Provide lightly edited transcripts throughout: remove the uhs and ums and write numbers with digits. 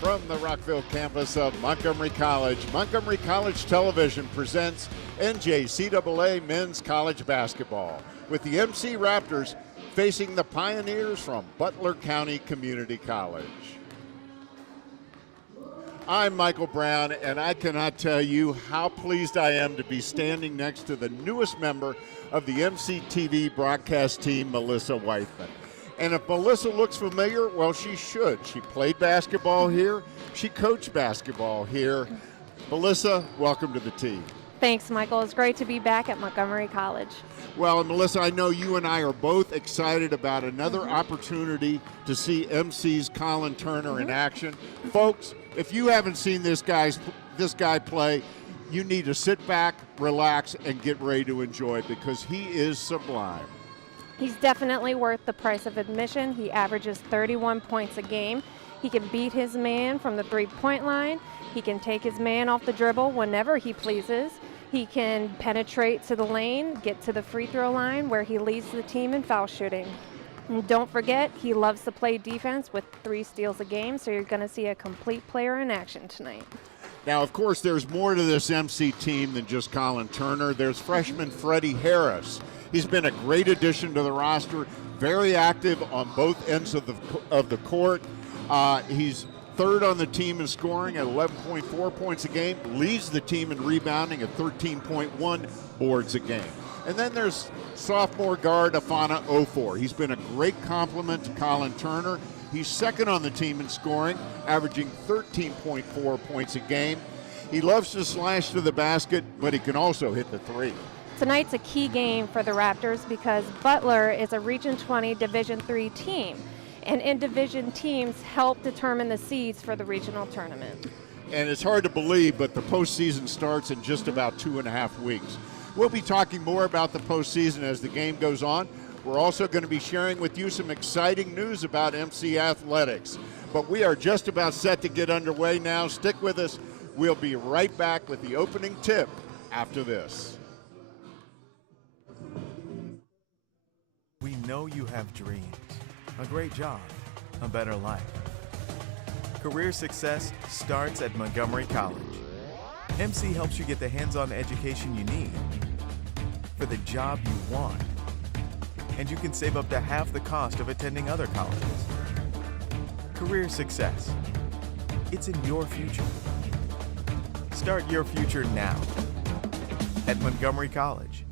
From the Rockville campus of Montgomery College, Montgomery College Television presents NJCAA Men's College Basketball with the MC Raptors facing the Pioneers from Butler County Community College. I'm Michael Brown, and I cannot tell you how pleased I am to be standing next to the newest member of the MCTV broadcast team, Melissa Weithman. And if Melissa looks familiar, well, she should. She played basketball here. She coached basketball here. Melissa, welcome to the team. Thanks, Michael. It's great to be back at Montgomery College. Well, Melissa, I know you and I are both excited about another opportunity to see MC's Colin Turner in action. Folks, if you haven't seen this guy play, you need to sit back, relax, and get ready to enjoy it because he is sublime. He's definitely worth the price of admission. He averages 31 points a game. He can beat his man from the three-point line. He can take his man off the dribble whenever he pleases. He can penetrate to the lane, get to the free throw line where he leads the team in foul shooting. And don't forget, he loves to play defense with 3 steals a game, so you're going to see a complete player in action tonight. Now, of course, there's more to this MC team than just Colin Turner. There's freshman Freddie Harris. He's been a great addition to the roster, very active on both ends of the court. He's third on the team in scoring at 11.4 points a game, leads the team in rebounding at 13.1 boards a game. And then there's sophomore guard Afana Ofor. He's been a great complement to Colin Turner. He's second on the team in scoring, averaging 13.4 points a game. He loves to slash to the basket, but he can also hit the three. Tonight's a key game for the Raptors because Butler is a Region 20 Division III team, and in-division teams help determine the seeds for the regional tournament. And it's hard to believe, but the postseason starts in just about 2.5 weeks. We'll be talking more about the postseason as the game goes on. We're also going to be sharing with you some exciting news about MC Athletics. But we are just about set to get underway now. Stick with us. We'll be right back with the opening tip after this. We know you have dreams, a great job, a better life. Career success starts at Montgomery College. MC helps you get the hands-on education you need for the job you want. And you can save up to half the cost of attending other colleges. Career success. It's in your future. Start your future now at Montgomery College.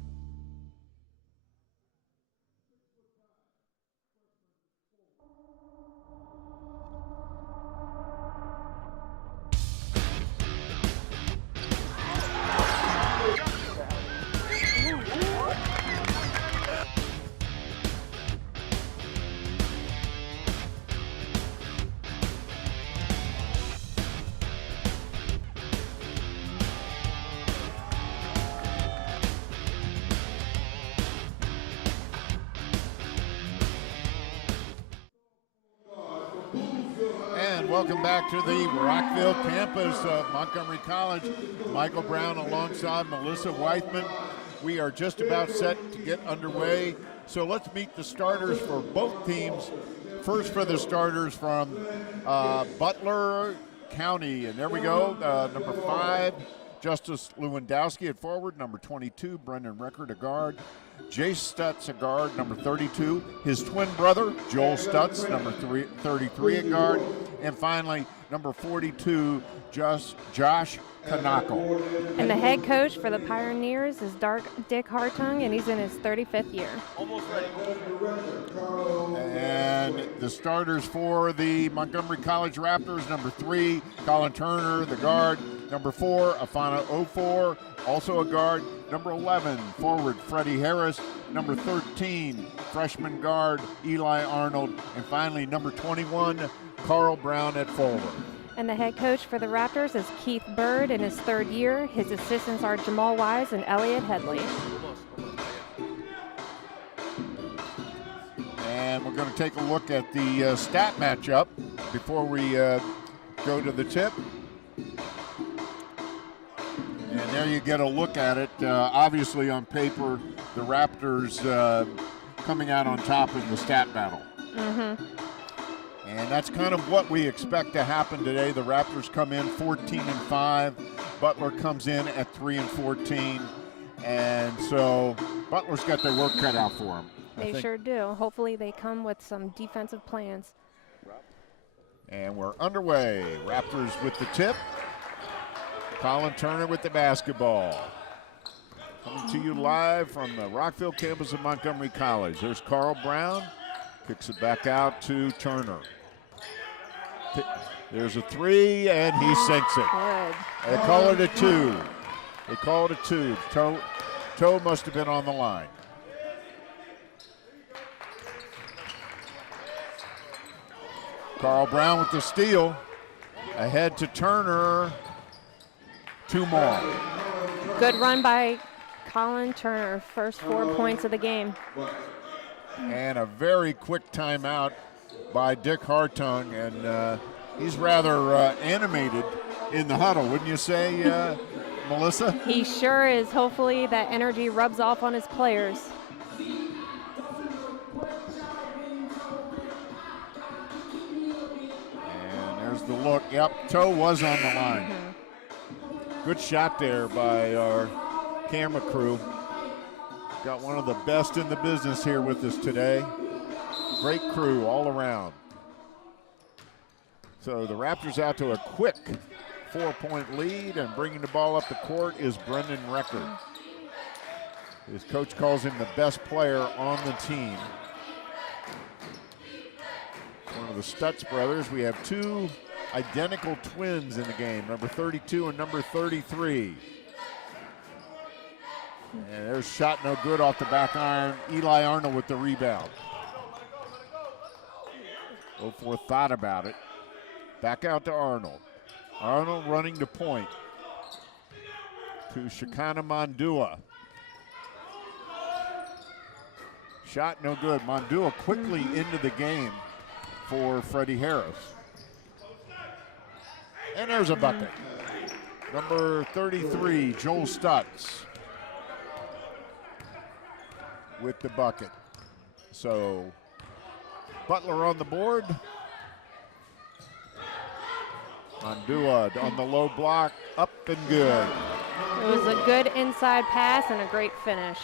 Welcome back to the Rockville campus of Montgomery College. Michael Brown alongside Melissa Weithman. We are just about set to get underway. So let's meet the starters for both teams. First for the starters from Butler County. And there we go, number 5, Justice Lewandowski at forward. Number 22, Brendan Reckert, a guard. Jace Stutz, a guard, number 32. His twin brother, Joel Stutz, number 33, a guard. And finally, number 42, Josh Kanako. And the head coach for the Pioneers is Dick Hartung, and he's in his 35th year. And the starters for the Montgomery College Raptors, number 3, Colin Turner, the guard. Number 4, Afana Ofor, also a guard. Number 11, forward Freddie Harris. Number 13, freshman guard Eli Arnold. And finally, number 21, Carl Brown at forward. And the head coach for the Raptors is Keith Bird in his 3rd year. His assistants are Jamal Wise and Elliot Headley. And we're going to take a look at the stat matchup before we go to the tip. And there you get a look at it. Obviously, on paper, the Raptors coming out on top in the stat battle. And that's kind of what we expect to happen today. The Raptors come in 14-5. Butler comes in at 3-14. And so Butler's got their work cut out for them. They sure do. Hopefully they come with some defensive plans. And we're underway. Raptors with the tip. Colin Turner with the basketball. Coming to you live from the Rockville campus of Montgomery College. There's Carl Brown. Kicks it back out to Turner. There's a three, and he sinks it. Good. They call it a two. They call it a two. Toe must have been on the line. Carl Brown with the steal. Ahead to Turner. Two more. Good run by Colin Turner. First 4 points of the game. And a very quick timeout by Dick Hartung. And he's rather animated in the huddle, wouldn't you say, Melissa? He sure is. Hopefully that energy rubs off on his players. The look, yep, toe was on the line. Good shot there by our camera crew. Got one of the best in the business here with us today. Great crew all around. So the Raptors out to a quick 4-point lead, and bringing the ball up the court is Brendan Record. His coach calls him the best player on the team. One of the Stutz brothers. We have two identical twins in the game, number 32 and number 33. And there's shot no good off the back iron. Eli Arnold with the rebound. 0-4 thought about it. Back out to Arnold. Arnold running to point. To Shikana Mondua. Shot no good. Mondua quickly into the game for Freddie Harris. And there's a bucket. Number 33, Joel Stutz with the bucket. So Butler on the board. Mondua on the low block, up and good. It was a good inside pass and a great finish.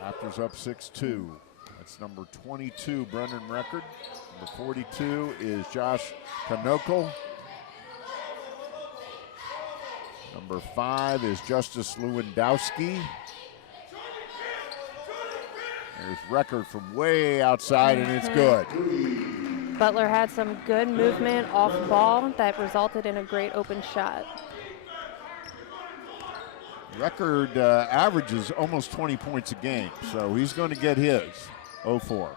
Raptors up 6-2. That's number 22, Brendan Record. Number 42 is Josh Kanoko. Number 5 is Justice Lewandowski. There's Record from way outside, and it's good. Butler had some good movement off ball that resulted in a great open shot. Record averages almost 20 points a game, so he's going to get his. 0-4.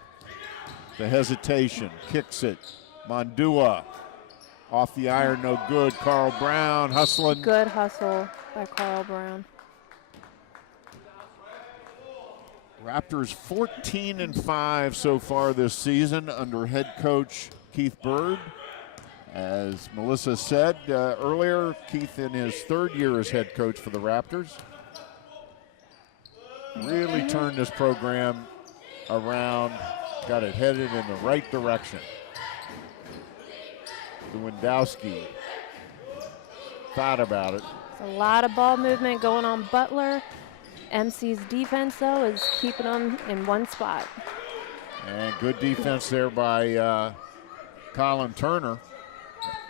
The hesitation, kicks it. Mondua off the iron, no good. Carl Brown hustling. Good hustle by Carl Brown. Raptors 14-5 so far this season under head coach Keith Bird. As Melissa said earlier, Keith in his third year as head coach for the Raptors. Really turned this program around, got it headed in the right direction. Lewandowski thought about it. It's a lot of ball movement going on Butler. MC's defense, though, is keeping them in one spot. And good defense there by Colin Turner.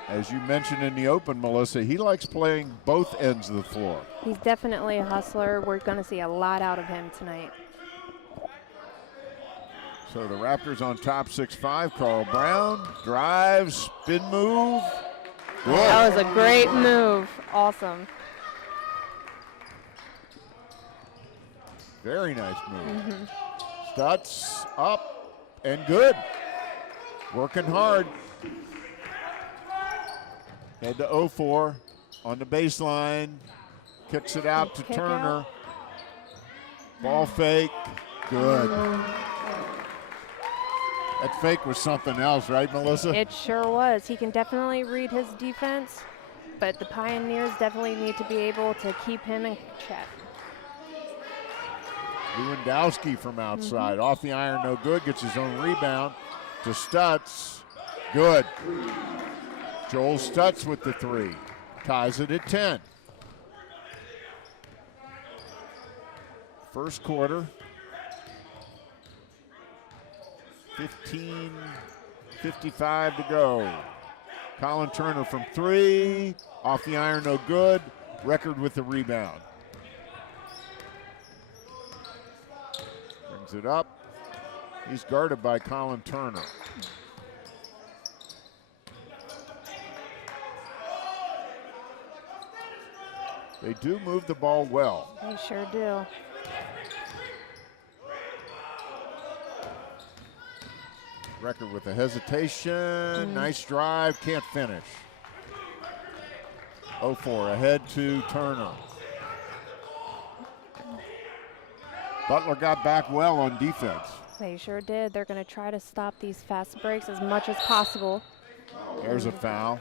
As you mentioned in the open, Melissa, he likes playing both ends of the floor. He's definitely a hustler. We're going to see a lot out of him tonight. So the Raptors on top 6-5. Carl Brown drives, spin move. Good. That was a great move. Awesome. Very nice move. Stutz up and good. Working hard. Head to 0-4 on the baseline. Kicks it out to Turner. Ball fake. Good. That fake was something else, right, Melissa? It sure was. He can definitely read his defense, but the Pioneers definitely need to be able to keep him in check. Lewandowski from outside. Off the iron, no good. Gets his own rebound to Stutz. Good. Joel Stutz with the three. Ties it at 10. First quarter. 15:55 to go. Colin Turner from three. Off the iron, no good. Record with the rebound. Brings it up. He's guarded by Colin Turner. They do move the ball well. They sure do. Record with a hesitation. Nice drive, can't finish. 0-4 ahead to Turner. Butler got back well on defense. They sure did. They're going to try to stop these fast breaks as much as possible. There's a foul.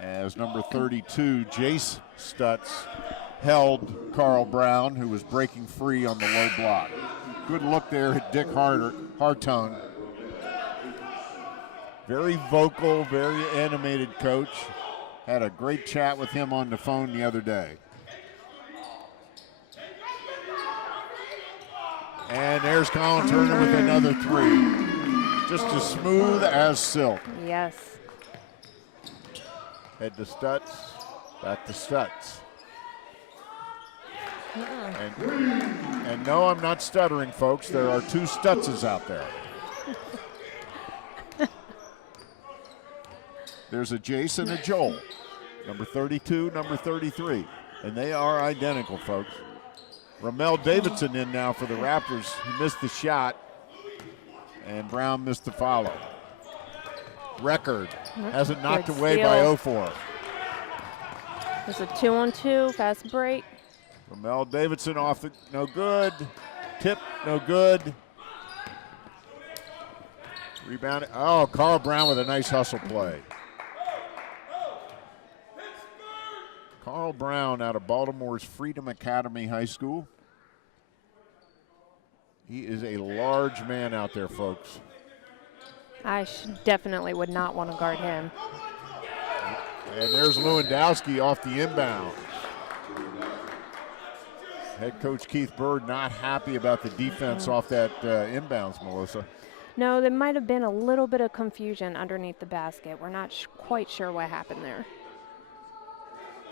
As number 32, Jace Stutz, held Carl Brown, who was breaking free on the low block. Good look there at Dick Hartung. Very vocal, very animated coach. Had a great chat with him on the phone the other day. And there's Colin Turner with another three. Just as smooth as silk. Yes. Head to Stutz, back to Stutz. And no, I'm not stuttering, folks. There are two Stutzes out there. There's a Jace and a Joel, number 32, number 33. And they are identical, folks. Ramel Davidson in now for the Raptors. He missed the shot, and Brown missed the follow. Record has it knocked Good away steal. by 0-4. There's a 2-on-2 fast break. Ramel Davidson off the, no good. Tip, no good. Rebound. Oh, Carl Brown with a nice hustle play. Carl Brown out of Baltimore's Freedom Academy High School. He is a large man out there, folks. I definitely would not want to guard him. And there's Lewandowski off the inbound. Head coach Keith Bird not happy about the defense off that inbounds, Melissa. No, there might have been a little bit of confusion underneath the basket. We're not quite sure what happened there.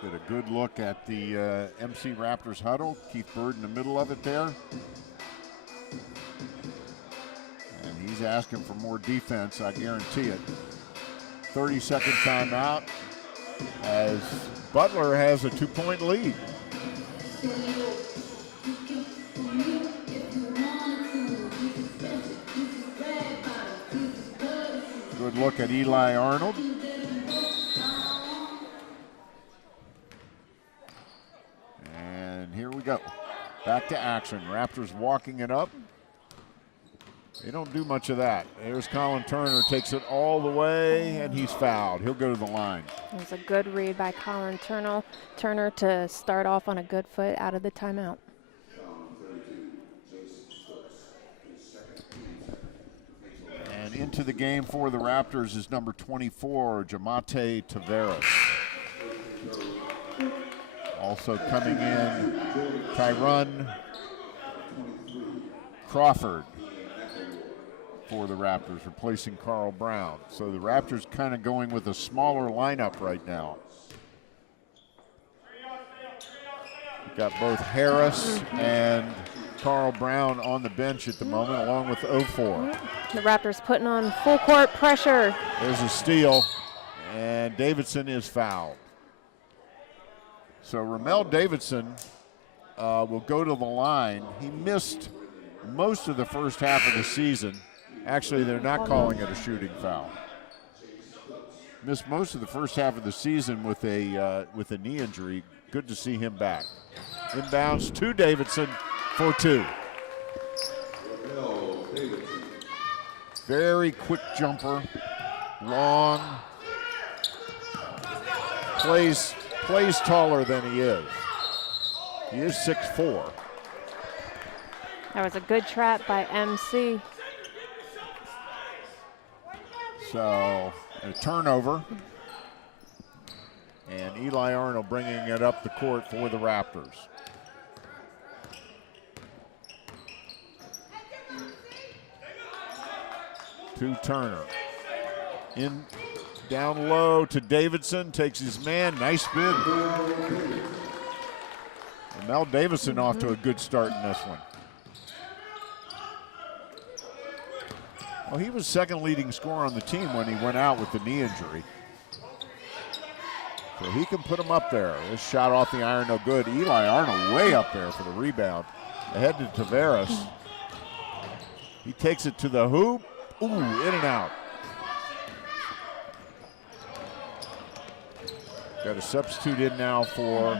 Get a good look at the MC Raptors huddle. Keith Bird in the middle of it there. And he's asking for more defense, I guarantee it. 30-second timeout as Butler has a 2-point lead. Good look at Eli Arnold. And here we go. Back to action. Raptors walking it up. They don't do much of that. There's Colin Turner, takes it all the way, and he's fouled. He'll go to the line. It was a good read by Colin Turner to start off on a good foot out of the timeout. And into the game for the Raptors is number 24, Jamate Tavares. Also coming in, Tyron Crawford for the Raptors, replacing Carl Brown. So the Raptors kind of going with a smaller lineup right now. We've got both Harris and Carl Brown on the bench at the moment, along with 0-4. The Raptors putting on full court pressure. There's a steal, and Davidson is fouled. So Ramel Davidson will go to the line. He missed most of the first half of the season. Actually, they're not calling it a shooting foul. Missed most of the first half of the season with a knee injury. Good to see him back. Inbounds to Davidson for two. Very quick jumper, long, plays taller than he is. He is 6'4". That was a good trap by MC. So a turnover. And Eli Arnold bringing it up the court for the Raptors. To Turner. In down low to Davidson, takes his man, nice spin. And Mel Davison off to a good start in this one. Well, he was second leading scorer on the team when he went out with the knee injury. So he can put him up there. This shot off the iron, no good. Eli Arnold way up there for the rebound. Ahead to Tavares. He takes it to the hoop. Ooh, in and out. Got a substitute in now for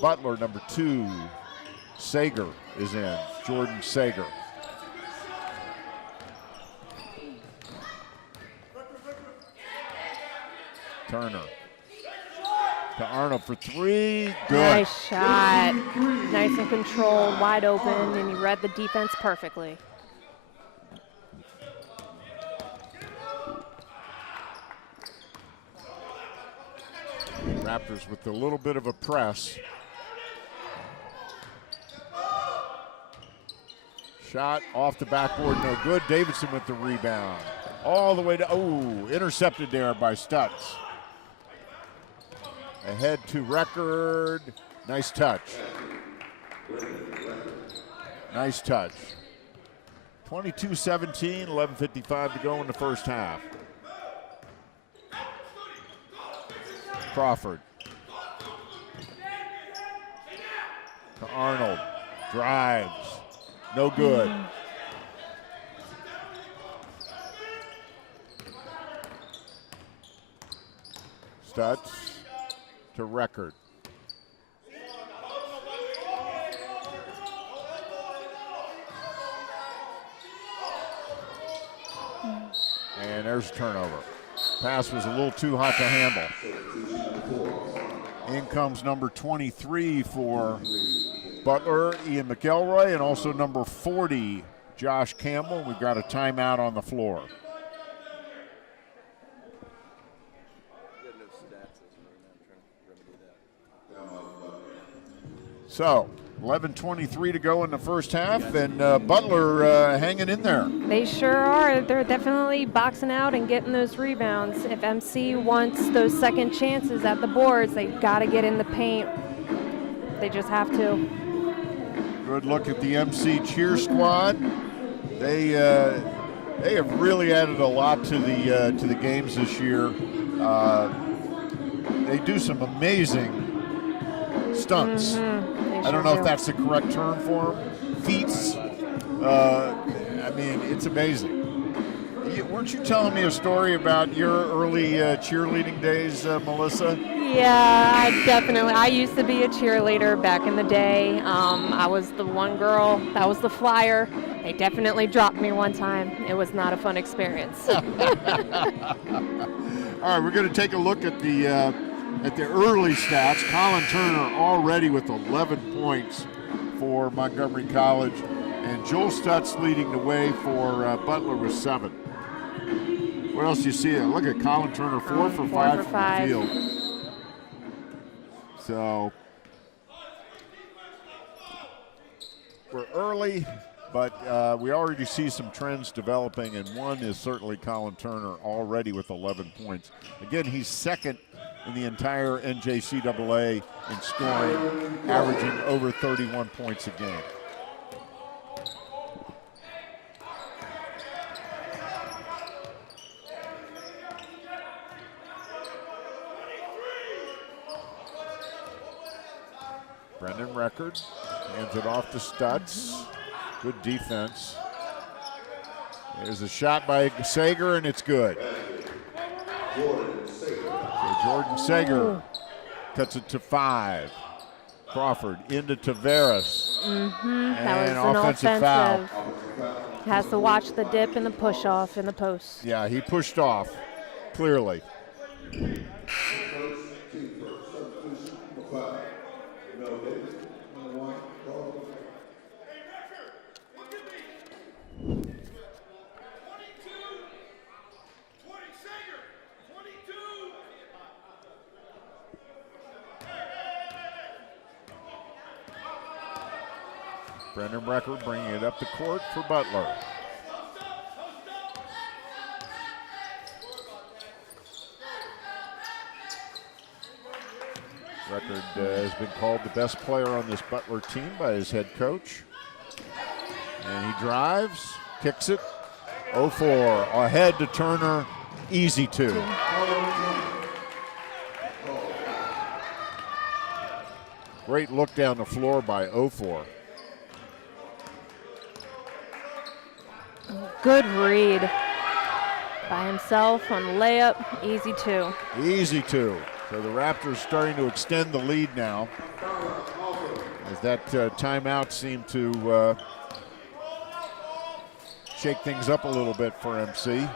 Butler, number 2. Sager is in, Jordan Sager. Turner to Arnold for 3. Good. Nice shot. Nice and controlled, wide open, and he read the defense perfectly. Raptors with a little bit of a press. Shot off the backboard, no good. Davidson with the rebound. All the way to, intercepted there by Stutz. Ahead to record. Nice touch. Nice touch. 22-17, 11:55 to go in the first half. Crawford. To Arnold. Drives. No good. Stutz to record. And there's a turnover. Pass was a little too hot to handle. In comes number 23 for Butler, Ian McElroy, and also number 40, Josh Campbell. We've got a timeout on the floor. So, 11:23 to go in the first half, and Butler hanging in there. They sure are. They're definitely boxing out and getting those rebounds. If MC wants those second chances at the boards, they've got to get in the paint. They just have to. Good look at the MC cheer squad. They have really added a lot to the games this year. They do some amazing stunts. I don't know if that's the correct term for them. Feats. I mean, it's amazing. Weren't you telling me a story about your early cheerleading days, Melissa? Yeah, I used to be a cheerleader back in the day. I was the one girl that was the flyer. They definitely dropped me one time. It was not a fun experience. All right, we're going to take a look at the early stats. Colin Turner already with 11 points for Montgomery College, and Joel Stutz leading the way for Butler with 7. What else do you see? Look at Colin Turner, 4 for 5 from the field. So we're early, but we already see some trends developing, and one is certainly Colin Turner already with 11 points. Again, he's second in the entire NJCAA in scoring, averaging over 31 points a game. Brendan Record hands it off to Stutz. Good defense. There's a shot by Sager, and it's good. So Jordan Sager cuts it to 5. Crawford into Tavares. That was an offensive foul. Has to watch the dip and the push off in the post. Yeah, he pushed off, clearly. Brendan Brecker bringing it up the court for Butler. Record has been called the best player on this Butler team by his head coach. And he drives, kicks it, 0-4, ahead to Turner, easy two. Great look down the floor by 0-4. Good read by himself on the layup, easy two. Easy two. So the Raptors starting to extend the lead now, as that timeout seemed to shake things up a little bit for MC.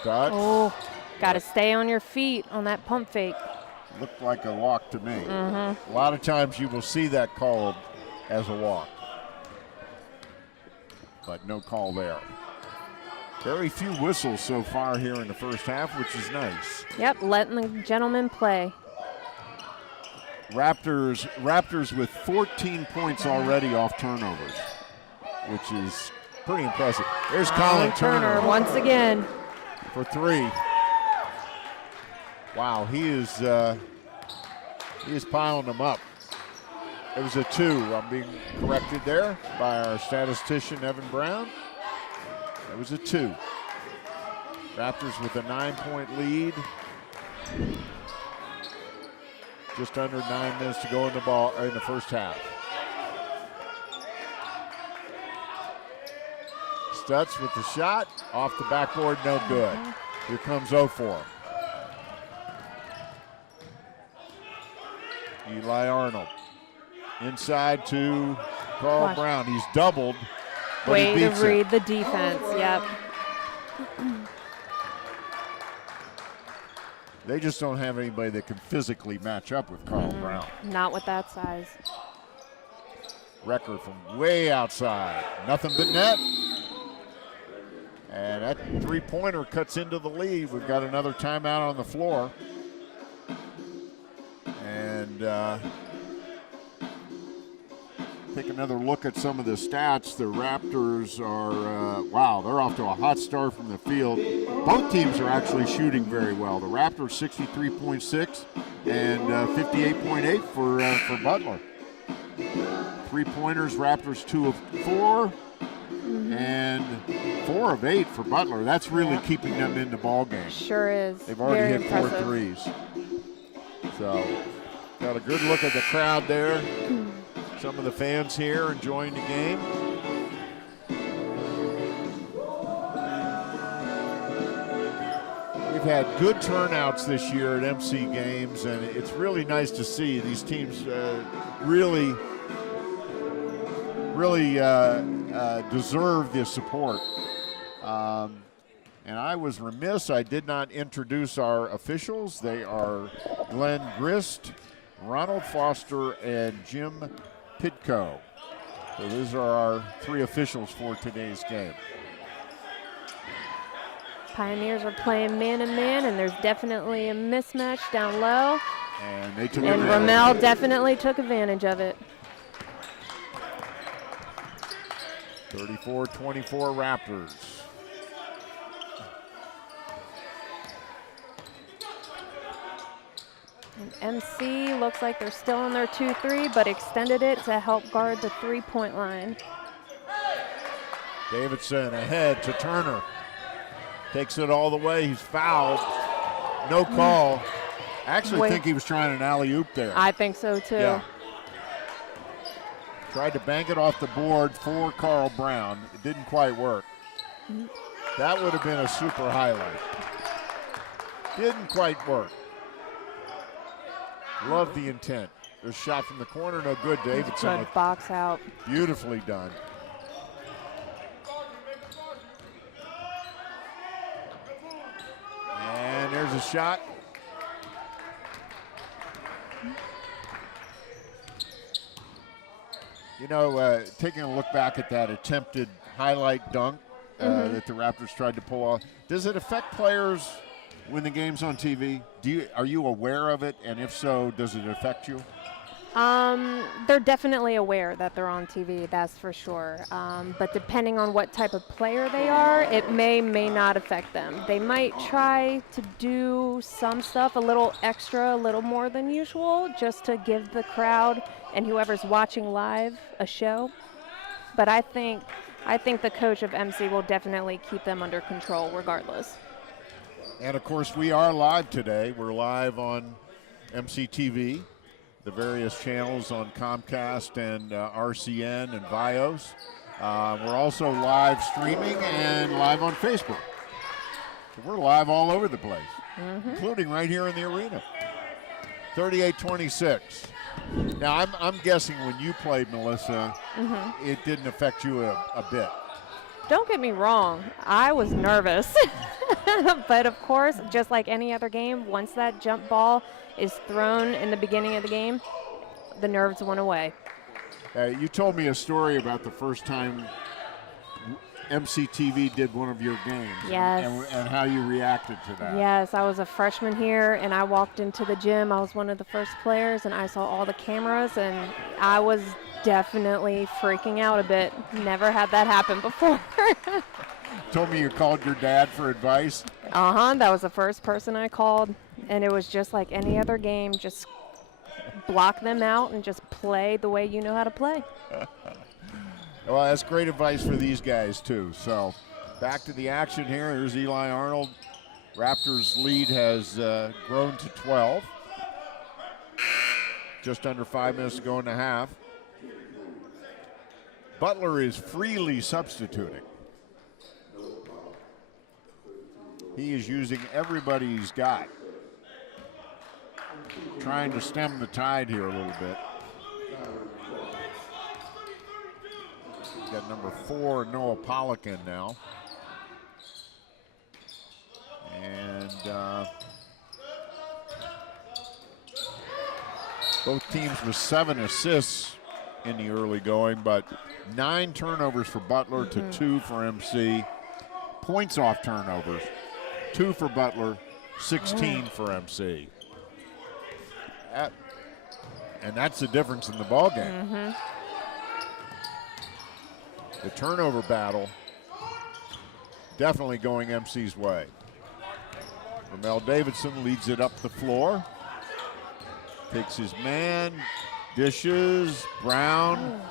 Scott. Oh, got to stay on your feet on that pump fake. Looked like a walk to me. A lot of times you will see that called as a walk, but no call there. Very few whistles so far here in the first half, which is nice. Yep, letting the gentlemen play. Raptors with 14 points already off turnovers, which is pretty impressive. There's Colin Turner once again for three. Wow, he is piling them up. It was a two. I'm being corrected there by our statistician Evan Brown. It was a two. Raptors with a 9-point lead. Just under 9 minutes to go in the first half. Stutz with the shot, off the backboard, no good. Here comes 0-4. Eli Arnold. Inside to Carl Brown. He's doubled, but way he to beats read it. the defense, yep. They just don't have anybody that can physically match up with Carl Brown. Not with that size. Record from way outside. Nothing but net. And that three-pointer cuts into the lead. We've got another timeout on the floor. And take another look at some of the stats. The Raptors are, wow, they're off to a hot start from the field. Both teams are actually shooting very well. The Raptors 63.6 and 58.8 for Butler. Three-pointers, Raptors 2 of 4 and 4 of 8 for Butler. That's really keeping them in the ball game. Sure is. They've already Very hit impressive. 4 threes. So got a good look at the crowd there. Some of the fans here enjoying the game. We've had good turnouts this year at MC games, and it's really nice to see these teams really deserve this support. And I was remiss, I did not introduce our officials. They are Glenn Grist, Ronald Foster, and Jim Pitko. So those are our 3 officials for today's game. Pioneers are playing man-to-man, and there's definitely a mismatch down low. And they took And advantage. Ramel definitely took advantage of it. 34-24 Raptors. And MC looks like they're still on their 2-3, but extended it to help guard the three-point line. Davidson ahead to Turner. Takes it all the way. He's fouled. No call. Actually think he was trying an alley-oop there. I think so, too. Yeah. Tried to bank it off the board for Carl Brown. It didn't quite work. That would have been a super highlight. Didn't quite work. Love the intent. There's a shot from the corner, no good. Davidson. Good box out. Beautifully done. And there's a shot. You know, taking a look back at that attempted highlight dunk that the Raptors tried to pull off, does it affect players when the game's on TV? Are you aware of it? And if so, does it affect you? They're definitely aware that they're on TV, that's for sure. But depending on what type of player they are, it may not affect them. They might try to do some stuff a little extra, a little more than usual, just to give the crowd and whoever's watching live a show. But I think the coach of MC will definitely keep them under control regardless. And of course, we are live today. We're live on MCTV, the various channels on Comcast and RCN and Vios. We're also live streaming and live on Facebook. So we're live all over the place, including right here in the arena. 38-26. Now, I'm guessing when you played, Melissa, it didn't affect you a bit. Don't get me wrong, I was nervous. But of course, just like any other game, once that jump ball is thrown in the beginning of the game, the nerves went away. You told me a story about the first time MCTV did one of your games. Yes. And how you reacted to that. Yes, I was a freshman here, and I walked into the gym. I was one of the first players, and I saw all the cameras, and I was definitely freaking out a bit. Never had that happen before. Told me you called your dad for advice. That was the first person I called, and it was just like any other game. Just block them out and just play the way you know how to play. Well, that's great advice for these guys, too. So back to the action here. Here's Eli Arnold. Raptors' lead has grown to 12. Just under 5 minutes to go in the half. Butler is freely substituting. He is using everybody he's got. Trying to stem the tide here a little bit. Got number 4, Noah Pollock in now. And both teams with 7 assists in the early going, but 9 turnovers for Butler to 2 for MC. Points off turnovers, 2 for Butler, 16 for MC. And that's the difference in the ball game. The turnover battle definitely going MC's way. Ramel Davidson leads it up the floor. Takes his man, dishes, Brown.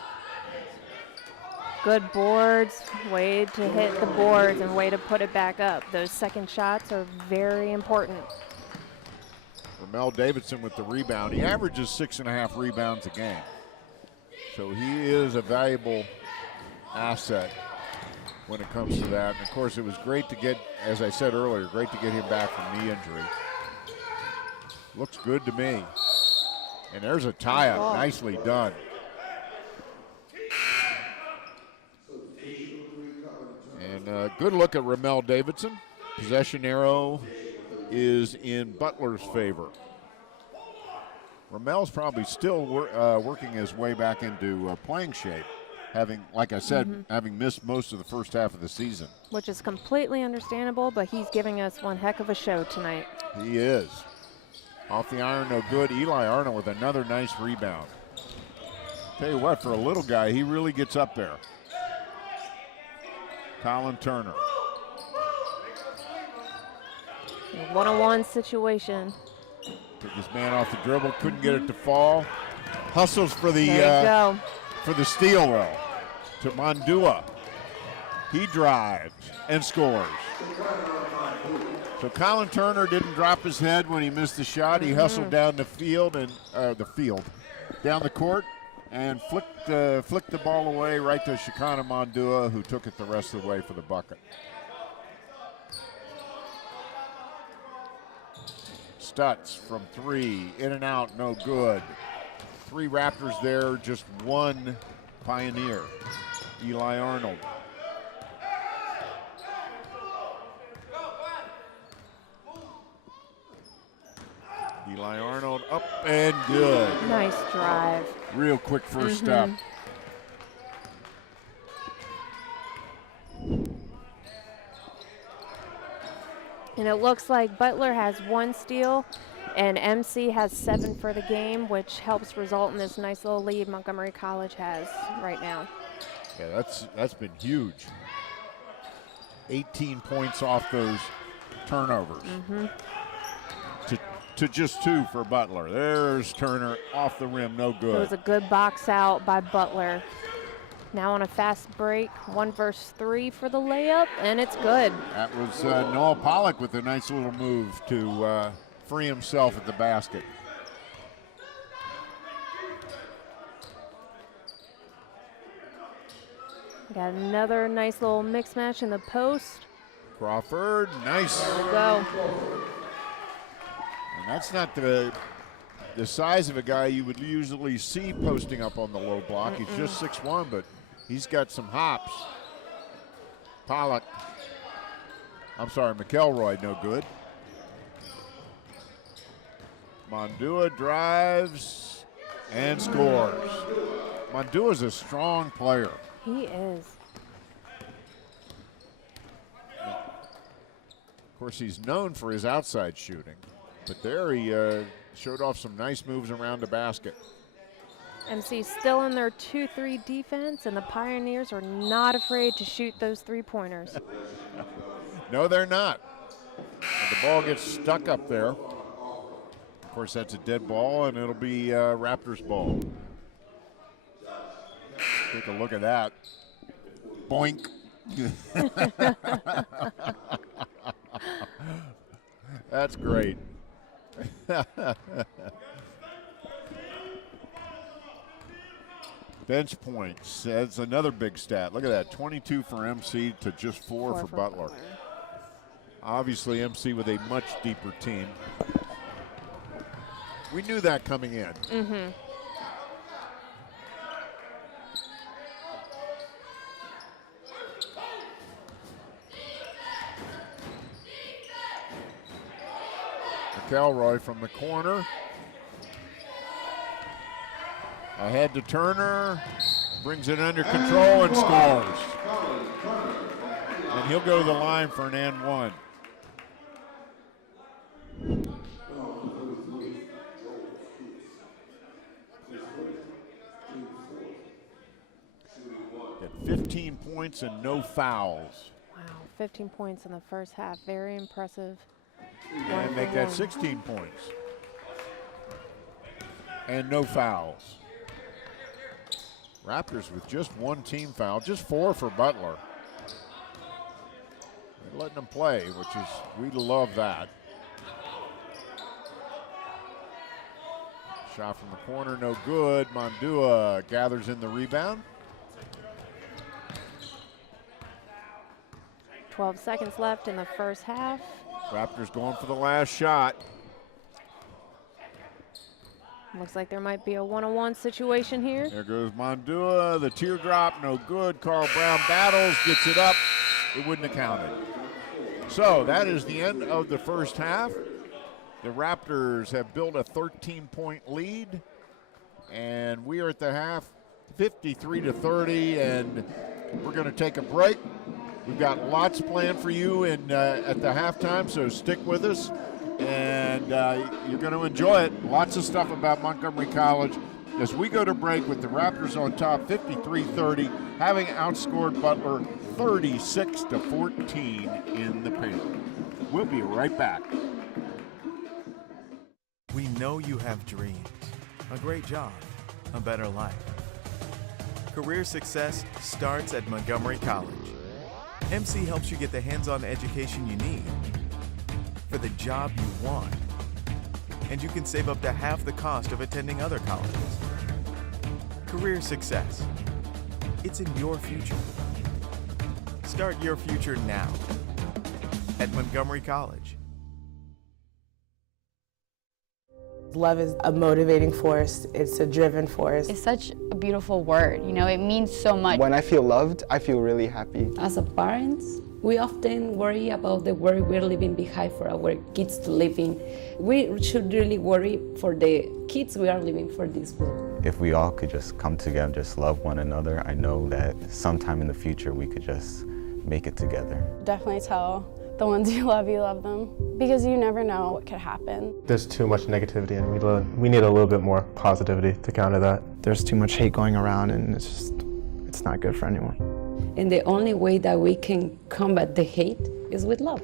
Good boards, way to hit the boards and way to put it back up. Those second shots are very important. Ramel Davidson with the rebound. He averages 6.5 rebounds a game. So he is a valuable asset when it comes to that. And of course, it was great to get, as I said earlier, great to get him back from knee injury. Looks good to me. And there's a tie-up, nicely done. And good look at Ramel Davidson. Possession arrow is in Butler's favor. Ramel's probably still working his way back into playing shape. Having, like I said, having missed most of the first half of the season. Which is completely understandable, but he's giving us one heck of a show tonight. He is. Off the iron, no good. Eli Arnold with another nice rebound. Tell you what, for a little guy, he really gets up there. Colin Turner. A one-on-one situation. Took his man off the dribble, couldn't get it to fall. Hustles for the There you go. For the steal, though, to Mondua. He drives and scores. So Colin Turner didn't drop his head when he missed the shot. He hustled down the field and down the court, and flicked the ball away right to Shekinah Mondua, who took it the rest of the way for the bucket. Stutz from 3, in and out, no good. 3 Raptors there, just 1 Pioneer. Eli Arnold. Eli Arnold up and good. Nice drive. Real quick first step. And it looks like Butler has 1 steal And MC has 7 for the game, which helps result in this nice little lead Montgomery College has right now. Yeah, that's been huge. 18 points off those turnovers. To just 2 for Butler. There's Turner off the rim, no good. It was a good box out by Butler. Now on a fast break, 1 versus 3 for the layup, and it's good. That was Noah Pollock with a nice little move to free himself at the basket. Got another nice little mix match in the post. Crawford, nice. There we go. And that's not the size of a guy you would usually see posting up on the low block. He's just 6'1", but he's got some hops. Pollock, I'm sorry, McElroy, no good. Mondua drives and scores. Mondua's a strong player. He is. Of course, he's known for his outside shooting, but there he showed off some nice moves around the basket. MC still in their 2-3 defense, and the Pioneers are not afraid to shoot those 3-pointers. No, they're not. And the ball gets stuck up there. Of course, that's a dead ball, and it'll be Raptors ball. Take a look at that. Boink. That's great. Bench points. That's another big stat. Look at that. 22 for MC to just 4 for Butler. Obviously, MC with a much deeper team. We knew that coming in. McElroy from the corner. Ahead to Turner. Brings it under control and scores. And he'll go to the line for an and one. Got 15 points and no fouls. Wow, 15 points in the first half. Very impressive. And make that 16 points. And no fouls. Raptors with just 1 team foul, just 4 for Butler. They're letting them play, which is, we love that. Shot from the corner, no good. Mondua gathers in the rebound. 12 seconds left in the first half. Raptors going for the last shot. Looks like there might be a one-on-one situation here. There goes Mondua, the teardrop, no good. Carl Brown battles, gets it up. It wouldn't have counted. So that is the end of the first half. The Raptors have built a 13-point lead, and we are at the half, 53-30, and we're going to take a break. We've got lots planned for you at the halftime, so stick with us, and you're going to enjoy it. Lots of stuff about Montgomery College as we go to break with the Raptors on top, 53-30, having outscored Butler 36-14 in the paint. We'll be right back. We know you have dreams, a great job, a better life. Career success starts at Montgomery College. MC helps you get the hands-on education you need for the job you want. And you can save up to half the cost of attending other colleges. Career success. It's in your future. Start your future now at Montgomery College. Love is a motivating force. It's a driven force. It's such a beautiful word, you know, it means so much. When I feel loved, I feel really happy. As a parents, we often worry about the world we're leaving behind for our kids to live in. We should really worry for the kids we are living for this world. If we all could just come together, just love one another, I know that sometime in the future we could just make it together. Definitely tell the ones you love them, because you never know what could happen. There's too much negativity, and we need a little bit more positivity to counter that. There's too much hate going around, and it's not good for anyone. And the only way that we can combat the hate is with love.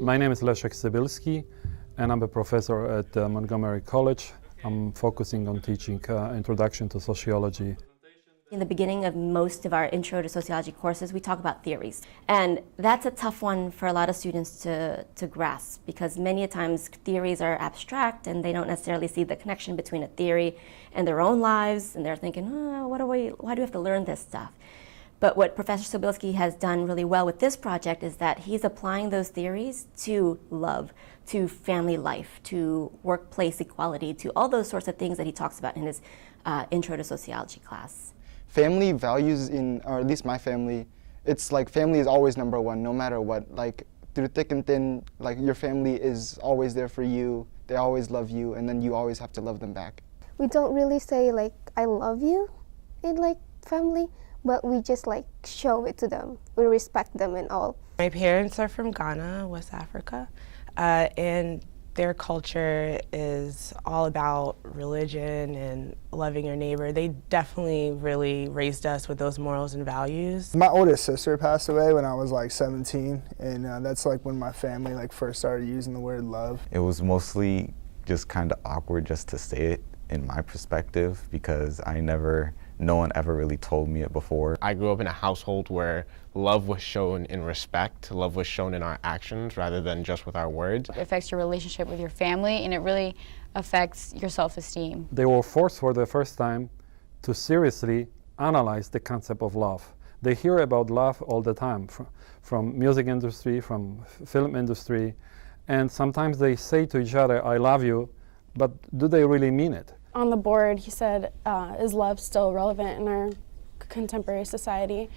My name is Leszek Cybylski, and I'm a professor at Montgomery College. I'm focusing on teaching Introduction to Sociology. In the beginning of most of our Intro to Sociology courses, we talk about theories. And that's a tough one for a lot of students to grasp, because many a times theories are abstract and they don't necessarily see the connection between a theory and their own lives, and they're thinking, oh, why do we have to learn this stuff? But what Professor Cybylski has done really well with this project is that he's applying those theories to love, to family life, to workplace equality, to all those sorts of things that he talks about in his Intro to Sociology class. Family values or at least my family, it's like family is always number one, no matter what. Like through thick and thin, like your family is always there for you. They always love you, and then you always have to love them back. We don't really say like, I love you in like family, but we just like show it to them. We respect them and all. My parents are from Ghana, West Africa, and their culture is all about religion and loving your neighbor. They definitely really raised us with those morals and values. My oldest sister passed away when I was like 17, and that's like when my family like first started using the word love. It was mostly just kind of awkward just to say it in my perspective, because no one ever really told me it before. I grew up in a household where love was shown in respect, love was shown in our actions rather than just with our words. It affects your relationship with your family, and it really affects your self-esteem. They were forced for the first time to seriously analyze the concept of love. They hear about love all the time from music industry, from film industry, and sometimes they say to each other, I love you, but do they really mean it? On the board, he said, is love still relevant in our contemporary society?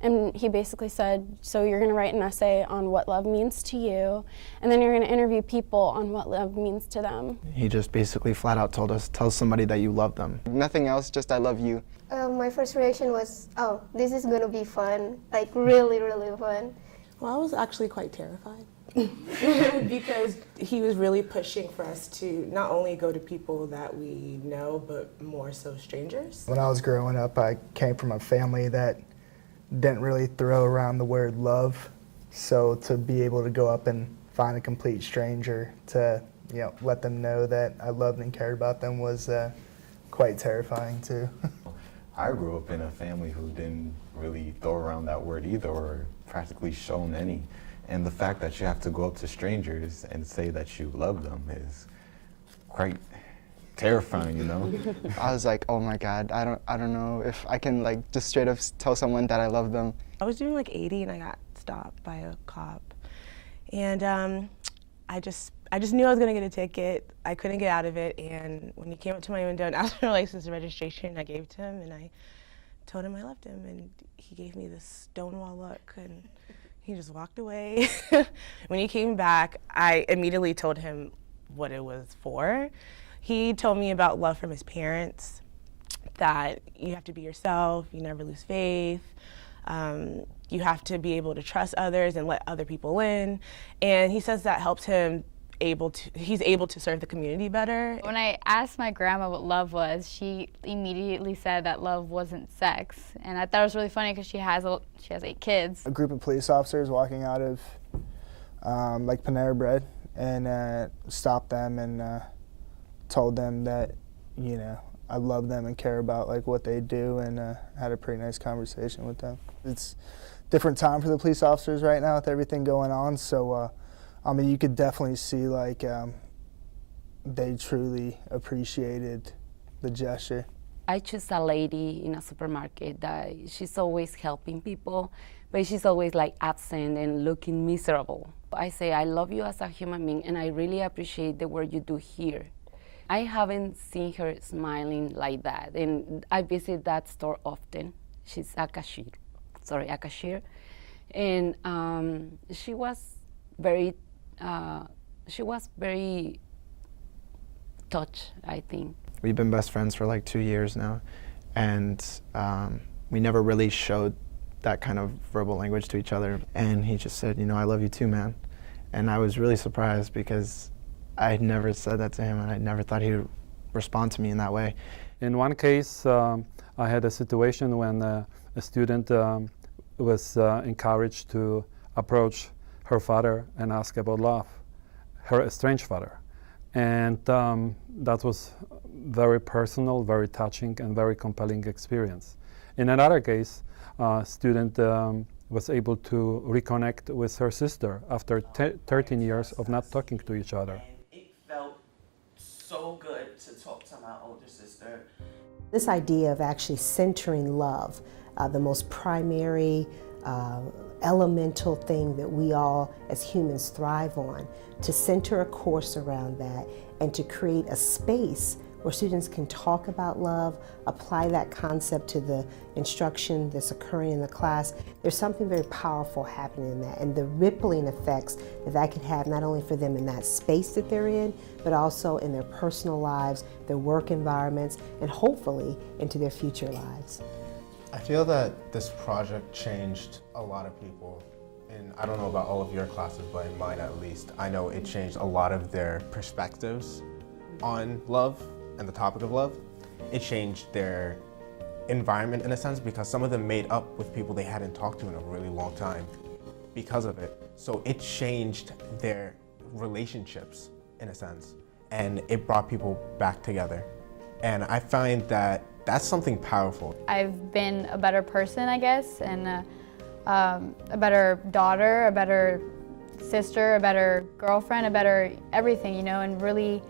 And he basically said, so you're going to write an essay on what love means to you, and then you're going to interview people on what love means to them. He just basically flat out told us, tell somebody that you love them. Nothing else, just I love you. My first reaction was, oh, this is going to be fun, like really, really fun. Well, I was actually quite terrified because he was really pushing for us to not only go to people that we know, but more so strangers. When I was growing up, I came from a family that didn't really throw around the word love, so to be able to go up and find a complete stranger to let them know that I loved and cared about them was quite terrifying too. I grew up in a family who didn't really throw around that word either, or practically shown any. And the fact that you have to go up to strangers and say that you love them is quite terrifying, you know? I was like, oh my God, I don't know if I can like just straight up tell someone that I love them. I was doing like 80 and I got stopped by a cop. And I just knew I was gonna get a ticket. I couldn't get out of it, and when he came up to my window and asked for license and registration, I gave it to him and I told him I loved him, and he gave me this stonewall look and he just walked away. When he came back, I immediately told him what it was for. He told me about love from his parents, that you have to be yourself, you never lose faith, you have to be able to trust others and let other people in. And he says that helps him he's able to serve the community better. When I asked my grandma what love was, she immediately said that love wasn't sex. And I thought it was really funny because she has 8 kids. A group of police officers walking out of like Panera Bread and stopped them and told them that, I love them and care about like what they do, and had a pretty nice conversation with them. It's a different time for the police officers right now with everything going on, so I mean, you could definitely see like they truly appreciated the gesture. I choose a lady in a supermarket that she's always helping people, but she's always like absent and looking miserable. I say, I love you as a human being, and I really appreciate the work you do here. I haven't seen her smiling like that, and I visit that store often. She's a cashier, and she was very touched, I think. We've been best friends for like 2 years now, and we never really showed that kind of verbal language to each other. And he just said, you know, I love you too, man. And I was really surprised because I had never said that to him, and I never thought he would respond to me in that way. In one case, I had a situation when a student was encouraged to approach her father and ask about love, her estranged father. And that was very personal, very touching, and very compelling experience. In another case, a student was able to reconnect with her sister after 13 years of not talking to each other. It felt so good to talk to my older sister. This idea of actually centering love, the most primary, elemental thing that we all as humans thrive on, to center a course around that and to create a space where students can talk about love, apply that concept to the instruction that's occurring in the class. There's something very powerful happening in that, and the rippling effects that that can have not only for them in that space that they're in, but also in their personal lives, their work environments, and hopefully into their future lives. I feel that this project changed a lot of people. And I don't know about all of your classes, but in mine at least, I know it changed a lot of their perspectives on love and the topic of love. It changed their environment in a sense, because some of them made up with people they hadn't talked to in a really long time because of it. So it changed their relationships in a sense, and it brought people back together. And I find that that's something powerful. I've been a better person, I guess, and a better daughter, a better sister, a better girlfriend, a better everything, you know, and really,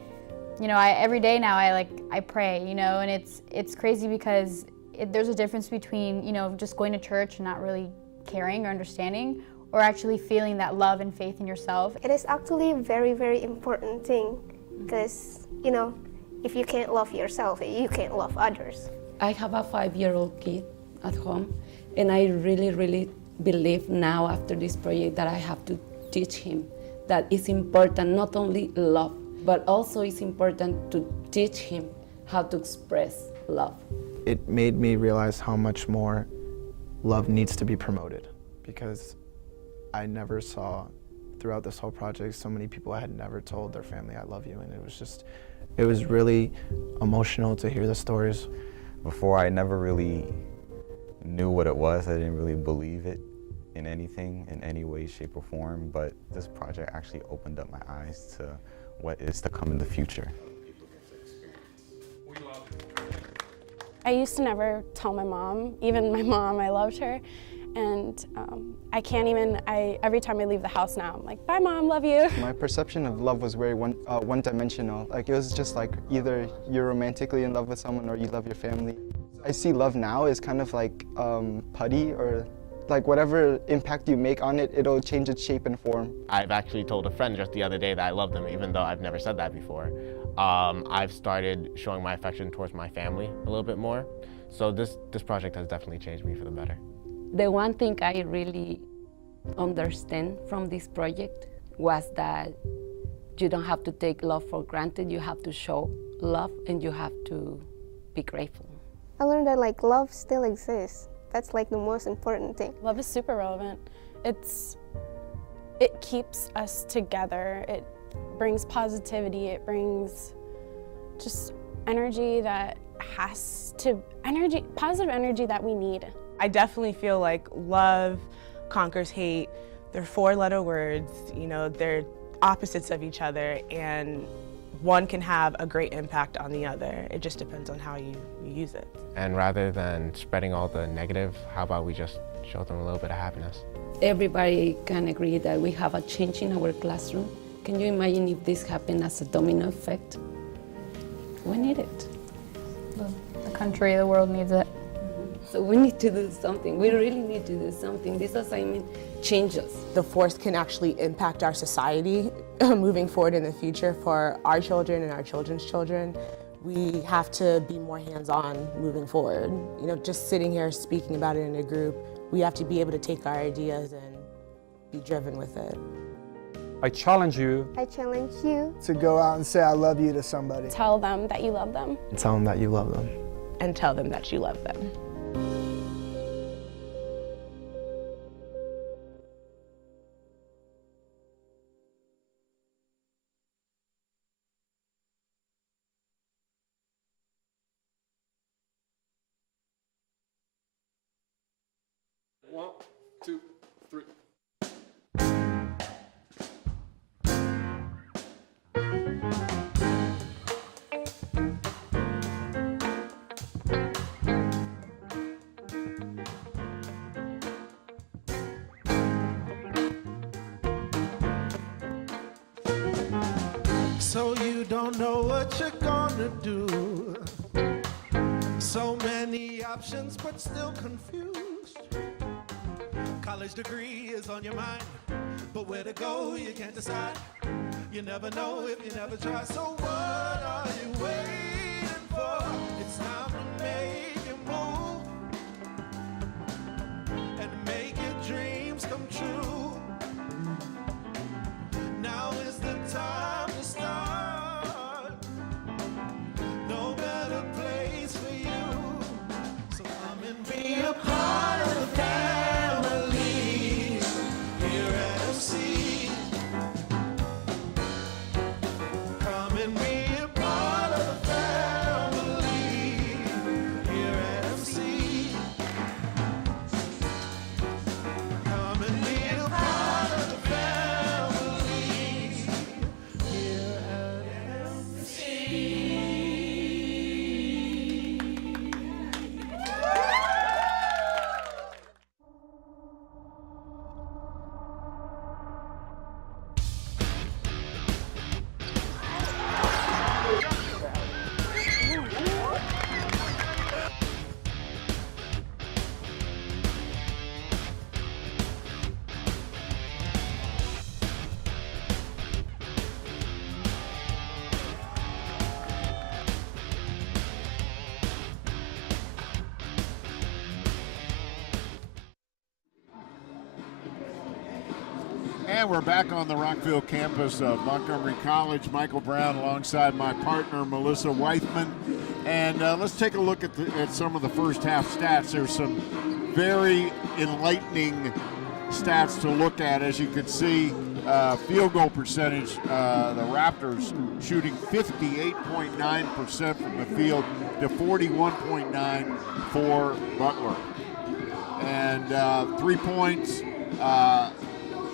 you know, every day now I pray, you know, and it's crazy because there's a difference between, you know, just going to church and not really caring or understanding, or actually feeling that love and faith in yourself. It is actually a very, very important thing because, you know, if you can't love yourself, you can't love others. I have a 5-year-old kid at home, and I really, really believe now after this project that I have to teach him that it's important not only love, but also it's important to teach him how to express love. It made me realize how much more love needs to be promoted, because I never saw throughout this whole project so many people I had never told their family I love you, and it was really emotional to hear the stories. Before, I never really knew what it was. I didn't really believe it in anything, in any way, shape, or form, but this project actually opened up my eyes to what is to come in the future. I used to never tell my mom, even my mom, I loved her. And I can't even, every time I leave the house now, I'm like, bye mom, love you. My perception of love was very one-dimensional. Like, it was just like either you're romantically in love with someone or you love your family. I see love now as kind of like putty, or like whatever impact you make on it, it'll change its shape and form. I've actually told a friend just the other day that I love them, even though I've never said that before. I've started showing my affection towards my family a little bit more. So this project has definitely changed me for the better. The one thing I really understand from this project was that you don't have to take love for granted. You have to show love, and you have to be grateful. I learned that like love still exists. That's like the most important thing. Love is super relevant. It keeps us together. It brings positivity. It brings just energy that positive energy that we need. I definitely feel like love conquers hate. They're 4-letter words, you know, they're opposites of each other, and one can have a great impact on the other. It just depends on how you use it. And rather than spreading all the negative, how about we just show them a little bit of happiness? Everybody can agree that we have a change in our classroom. Can you imagine if this happened as a domino effect? We need it. The country, the world needs it. So we need to do something. We really need to do something. This assignment changes. The force can actually impact our society moving forward in the future for our children and our children's children. We have to be more hands-on moving forward. You know, just sitting here speaking about it in a group, we have to be able to take our ideas and be driven with it. I challenge you. I challenge you to go out and say I love you to somebody. Tell them that you love them. And tell them that you love them. And tell them that you love them. 1, 2, 3. So you don't know what you're gonna do. So many options, but still confused. College degree is on your mind, but where to go you can't decide. You never know if you never try. So what are you waiting for? It's time to make your move and make your dreams come true. Now is the time to start. No better place for you. So come and be a part of the family here at MC. Come and be a part of the family here at MC. Come and be a part of the family here at MC. And we're back on the Rockville campus of Montgomery College. Michael Brown alongside my partner, Melissa Weithman. And let's take a look at some of the first half stats. There's some very enlightening stats to look at. As you can see, field goal percentage, the Raptors shooting 58.9% from the field to 41.9% for Butler. And 3 points,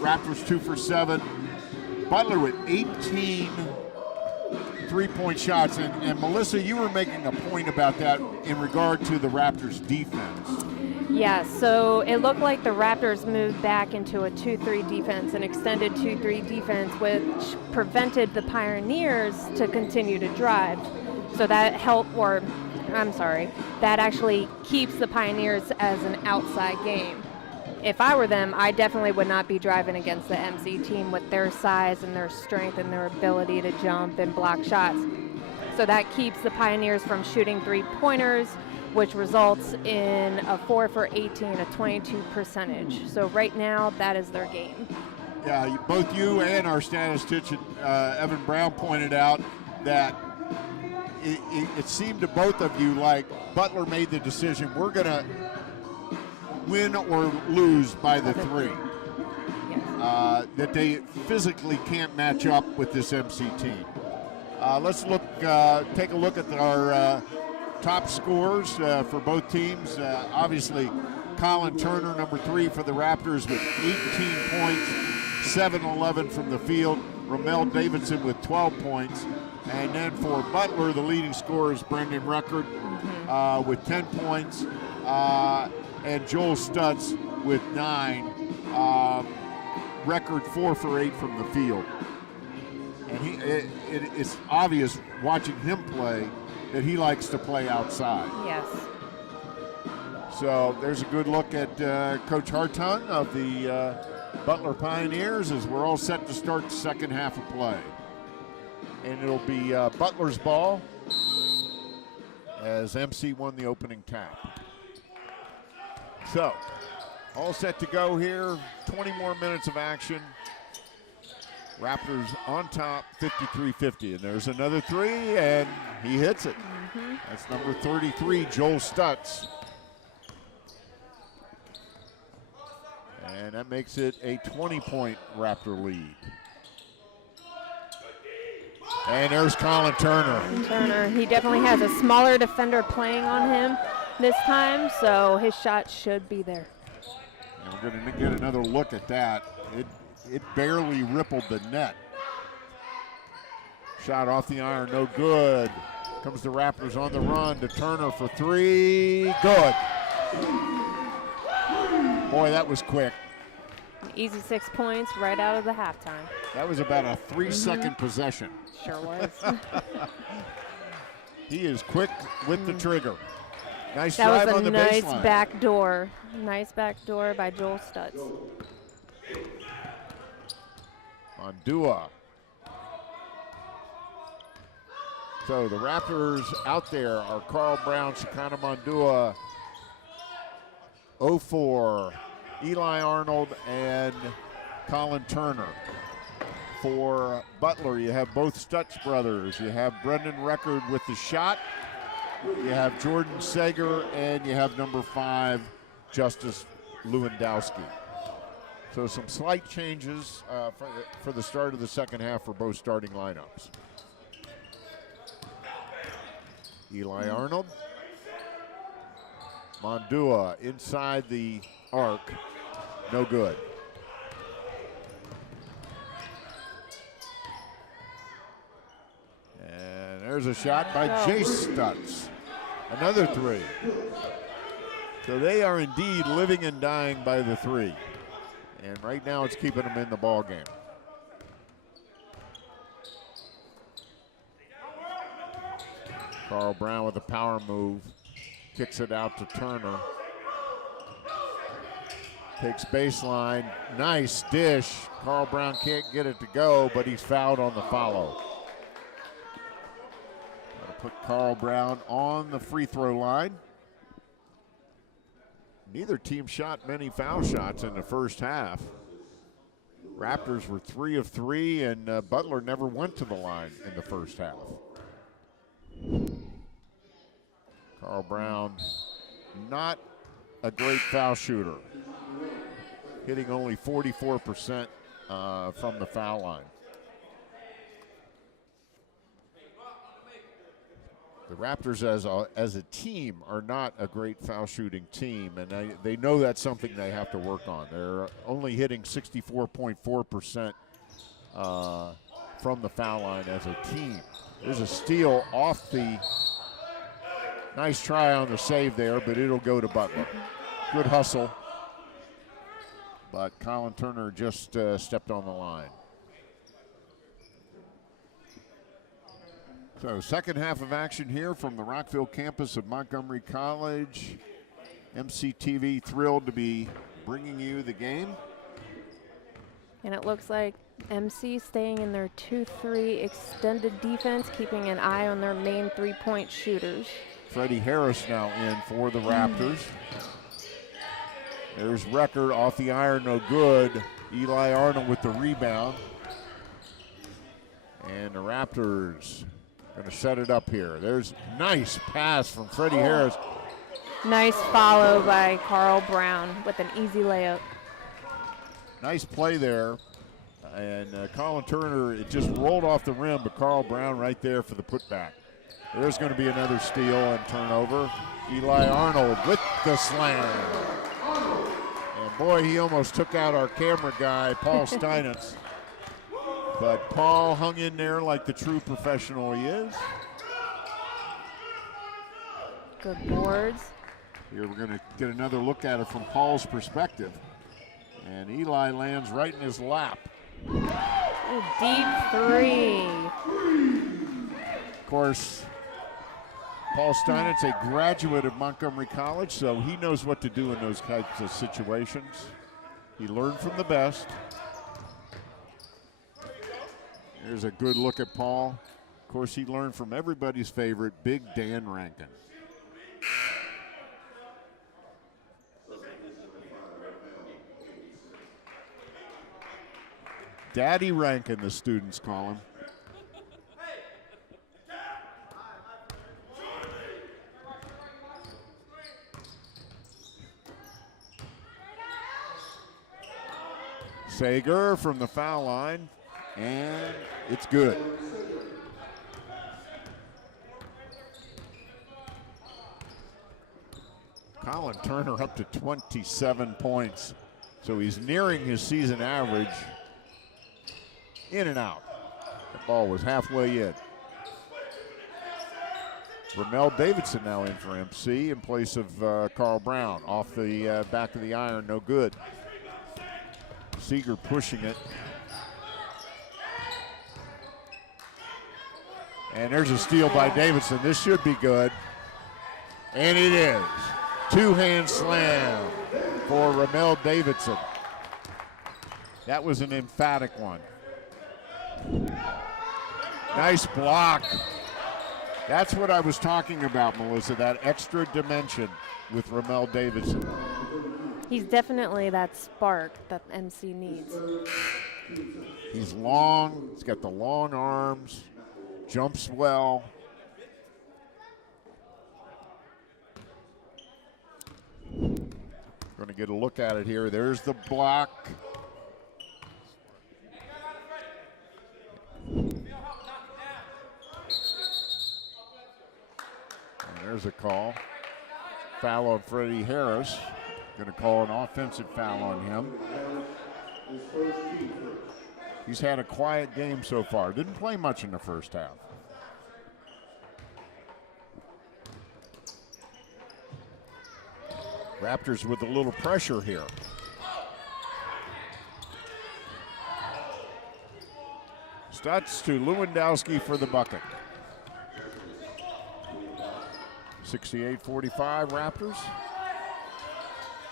Raptors 2 for 7. Butler with 18 three-point shots. And Melissa, you were making a point about that in regard to the Raptors defense. Yeah, so it looked like the Raptors moved back into a 2-3 defense, an extended 2-3 defense, which prevented the Pioneers to continue to drive. So that that actually keeps the Pioneers as an outside game. If I were them, I definitely would not be driving against the MC team with their size and their strength and their ability to jump and block shots. So that keeps the Pioneers from shooting three-pointers, which results in a 4 for 18, a 22 percentage. So right now, that is their game. Yeah, both you and our statistician, Evan Brown, pointed out that it seemed to both of you like Butler made the decision, we're going to win or lose by the three. That they physically can't match up with this MC team. Let's take a look at our top scorers for both teams. Obviously, Colin Turner, number 3 for the Raptors with 18 points, 7-11 from the field. Ramel Davidson with 12 points. And then for Butler, the leading scorer is Brendan Ruckert with 10 points. And Joel Stutz with 9. Record 4 for 8 from the field. And it's obvious watching him play that he likes to play outside. Yes. So there's a good look at Coach Hartung of the Butler Pioneers as we're all set to start the second half of play. And it'll be Butler's ball as MC won the opening tap. So, all set to go here. 20 more minutes of action. Raptors on top, 53-50. And there's another three, and he hits it. That's number 33, Joel Stutz. And that makes it a 20-point Raptor lead. And there's Colin Turner. He definitely has a smaller defender playing on him this time, so his shot should be there. And we're going to get another look at that. It barely rippled the net. Shot off the iron, no good. Comes the Raptors on the run to Turner for three. Good. Boy, that was quick. An easy 6 points right out of the halftime. That was about a 3-second possession. Sure was. He is quick with the trigger. Nice That drive was on a the nice baseline. back door. Nice back door by Joel Stutz. Mondua. So the Raptors out there are Carl Brown, Shekinah Mondua, 0-4, Eli Arnold, and Colin Turner. For Butler, you have both Stutz brothers. You have Brendan Record with the shot. You have Jordan Sager, and you have number 5, Justice Lewandowski. So some slight changes for the start of the second half for both starting lineups. Eli Arnold. Mondua inside the arc. No good. And there's a shot by Jace Stutz. Another three. So they are indeed living and dying by the three. And right now it's keeping them in the ball game. Carl Brown with a power move. Kicks it out to Turner. Takes baseline. Nice dish. Carl Brown can't get it to go, but he's fouled on the follow. That'll put Carl Brown on the free throw line. Neither team shot many foul shots in the first half. Raptors were 3 of 3, and Butler never went to the line in the first half. Carl Brown, not a great foul shooter, hitting only 44% from the foul line. The Raptors as a team are not a great foul shooting team, and they know that's something they have to work on. They're only hitting 64.4% from the foul line as a team. There's a steal off the, nice try on the save there, but it'll go to Butler. Good hustle, but Colin Turner just stepped on the line. So second half of action here from the Rockville campus of Montgomery College. MCTV thrilled to be bringing you the game. And it looks like MC staying in their 2-3 extended defense, keeping an eye on their main three-point shooters. Freddie Harris now in for the Raptors. There's Record off the iron, no good. Eli Arnold with the rebound. And the Raptors going to set it up here. There's nice pass from Freddie Harris. Nice follow by Carl Brown with an easy layup. Nice play there. And Colin Turner, it just rolled off the rim, but Carl Brown right there for the putback. There's going to be another steal and turnover. Eli Arnold with the slam. And boy, he almost took out our camera guy, Paul Steinitz. But Paul hung in there like the true professional he is. Good boards. Here we're going to get another look at it from Paul's perspective. And Eli lands right in his lap. Ooh, deep three. Of course, Paul Steinitz, a graduate of Montgomery College, so he knows what to do in those types of situations. He learned from the best. There's a good look at Paul. Of course, he learned from everybody's favorite, Big Dan Rankin. Daddy Rankin, the students call him. Sager from the foul line, and it's good. Colin Turner up to 27 points. So he's nearing his season average. In and out. The ball was halfway in. Ramel Davidson now in for MC in place of Carl Brown. Off the back of the iron, no good. Seeger pushing it. And there's a steal by Davidson. This should be good. And it is. Two-hand slam for Ramel Davidson. That was an emphatic one. Nice block. That's what I was talking about, Melissa, that extra dimension with Ramel Davidson. He's definitely that spark that MC needs. He's long, he's got the long arms, jumps well. Going to get a look at it here. There's the block. There's a call. Foul on Freddie Harris. Going to call an offensive foul on him. He's had a quiet game so far. Didn't play much in the first half. Raptors with a little pressure here. Stutz to Lewandowski for the bucket. 68-45 Raptors.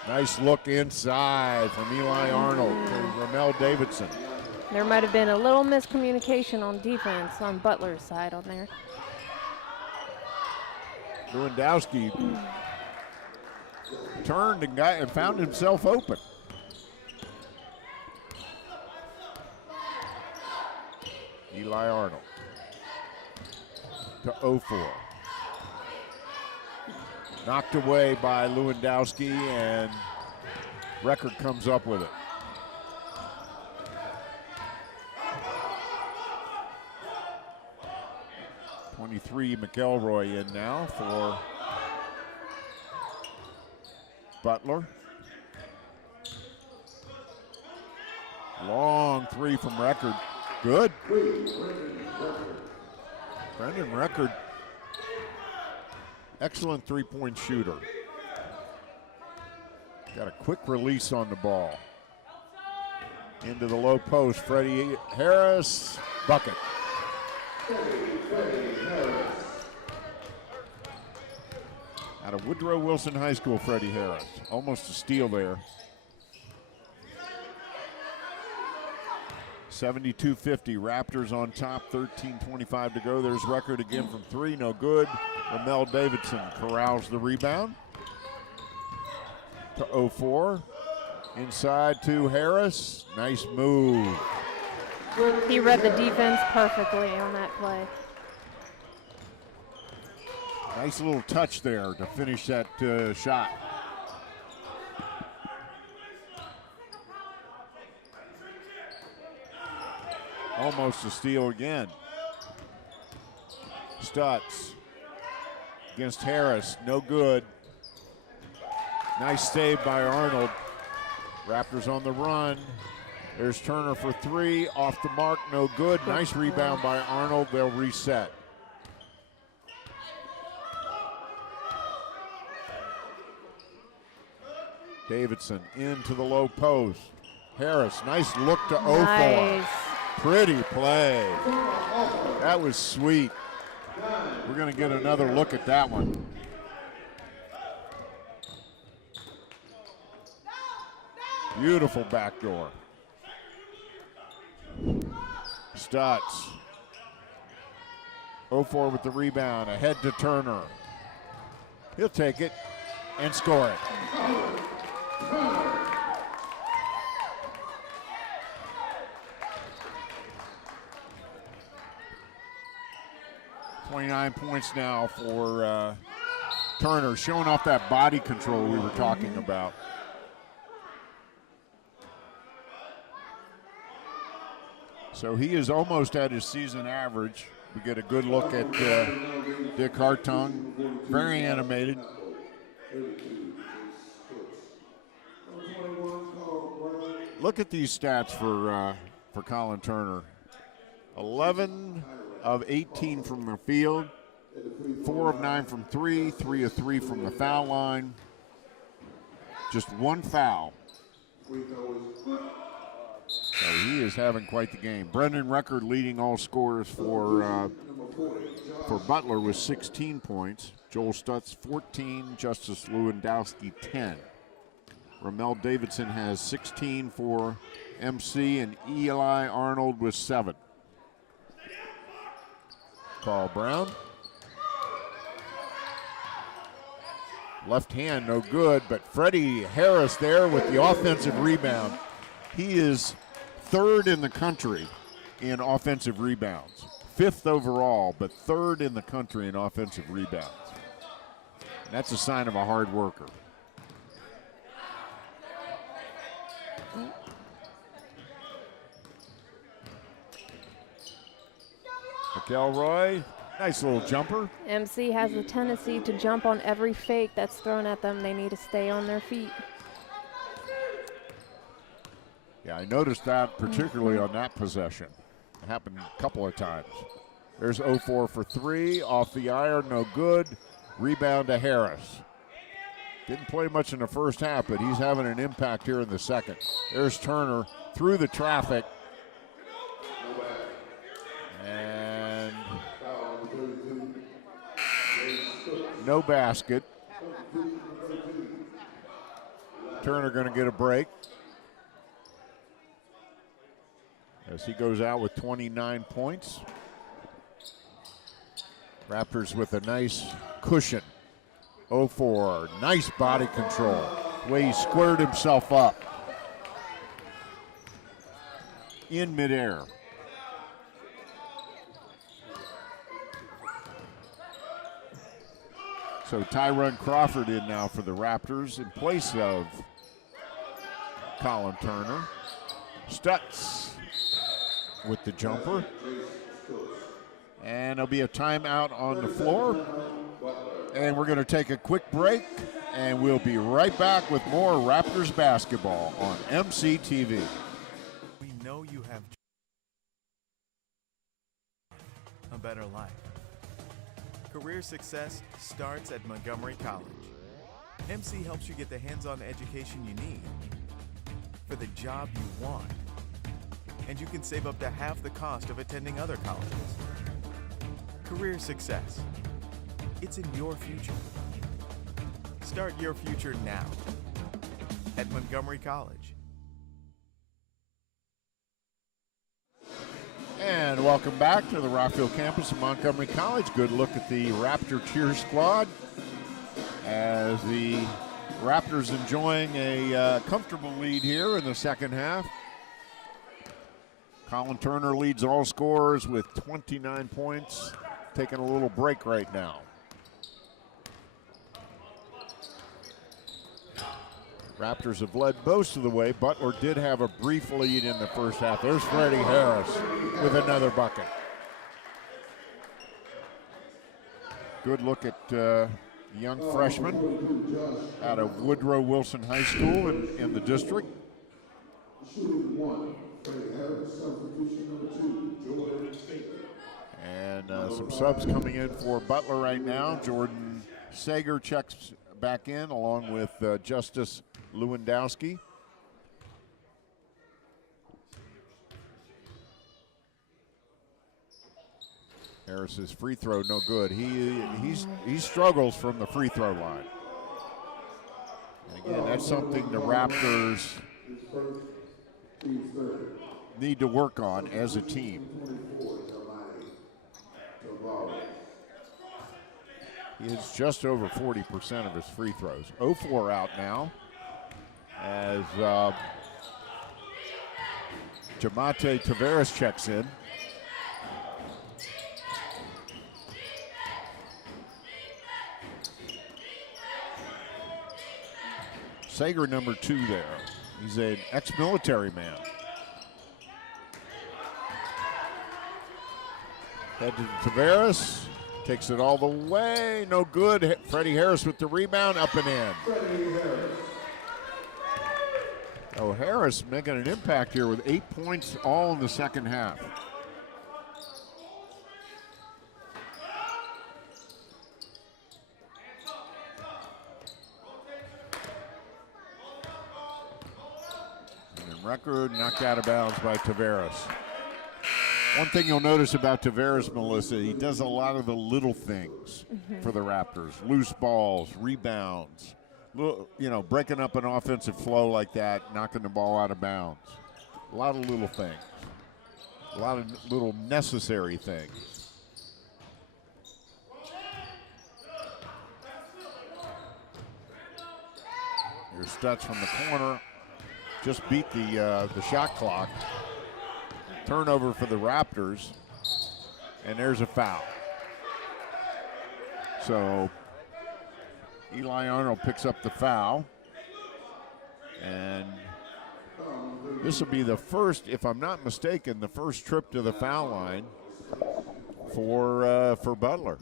Nice look inside from Eli Arnold to Ramel Davidson. There might have been a little miscommunication on defense on Butler's side on there. Lewandowski turned and found himself open. Eli Arnold to 0-4. Knocked away by Lewandowski, and Record comes up with it. '23 McElroy in now for Butler. Long three from Record. Good. Brendan Record, excellent three-point shooter. Got a quick release on the ball. Into the low post, Freddie Harris, bucket. Out of Woodrow Wilson High School, Freddie Harris. Almost a steal there. 72-50, Raptors on top, 13:25 to go. There's Record again from three, no good. Ramel Davidson corrals the rebound to 0-4. Inside to Harris, nice move. He read the defense perfectly on that play. Nice little touch there to finish that shot. Almost a steal again. Stutz against Harris, no good. Nice save by Arnold. Raptors on the run. There's Turner for three, off the mark, no good. Nice rebound by Arnold, they'll reset. Davidson into the low post. Harris, nice look to 0-4. Nice. Pretty play. That was sweet. We're going to get another look at that one. Beautiful backdoor. Stutz. 0-4 with the rebound. Ahead to Turner. He'll take it and score it. 29 points now for Turner, showing off that body control we were talking about. So he is almost at his season average. We get a good look at Dick Hartung, very animated. Look at these stats for Colin Turner. 11 of 18 from the field, 4 of 9 from 3, 3 of 3 from the foul line. Just one foul. So he is having quite the game. Brendan Record leading all scorers for Butler with 16 points. Joel Stutz 14, Justice Lewandowski 10. Ramel Davidson has 16 for MC, and Eli Arnold with 7. Carl Brown. Left hand, no good, but Freddie Harris there with the offensive rebound. He is 3rd in the country in offensive rebounds. 5th overall, but 3rd in the country in offensive rebounds. That's a sign of a hard worker. McElroy, nice little jumper. MC has a tendency to jump on every fake that's thrown at them. They need to stay on their feet. Yeah, I noticed that particularly on that possession. It happened a couple of times. There's 0-4 for 3, off the iron, no good. Rebound to Harris. Didn't play much in the first half, but he's having an impact here in the second. There's Turner through the traffic. And no basket. Turner going to get a break as he goes out with 29 points. Raptors with a nice cushion. 0-4, nice body control. The way he squared himself up in midair. So Tyron Crawford in now for the Raptors in place of Colin Turner. Stutz with the jumper. And there'll be a timeout on the floor. And we're going to take a quick break, and we'll be right back with more Raptors basketball on MCTV. We know you have a better life. Career success starts at Montgomery College. MC helps you get the hands-on education you need for the job you want. And you can save up to half the cost of attending other colleges. Career success. It's in your future. Start your future now at Montgomery College. And welcome back to the Rockville campus of Montgomery College. Good look at the Raptor cheer squad as the Raptors enjoying a comfortable lead here in the second half. Colin Turner leads all scorers with 29 points, taking a little break right now. Raptors have led most of the way. Butler did have a brief lead in the first half. There's Freddie Harris with another bucket. Good look at young freshman out of Woodrow Wilson High School in the district. And some subs coming in for Butler right now. Jordan Sager checks back in along with Justice Lewandowski. Harris's free throw no good. He struggles from the free throw line. And again, that's something the Raptors need to work on as a team. He is just over 40% of his free throws. 0-4 out now as Jamate Tavares checks in. Sager number 2 there. He's an ex-military man. Head to Tavares. Takes it all the way, no good. Freddie Harris with the rebound, up and in. So Harris making an impact here with 8 points all in the second half. And record knocked out of bounds by Tavares. One thing you'll notice about Tavares, Melissa, he does a lot of the little things for the Raptors. Loose balls, rebounds, breaking up an offensive flow like that, knocking the ball out of bounds. A lot of little things. A lot of little necessary things. Here's Stutz from the corner. Just beat the shot clock. Turnover for the Raptors, and there's a foul. So Eli Arnold picks up the foul, and this will be the first, if I'm not mistaken, the first trip to the foul line for Butler.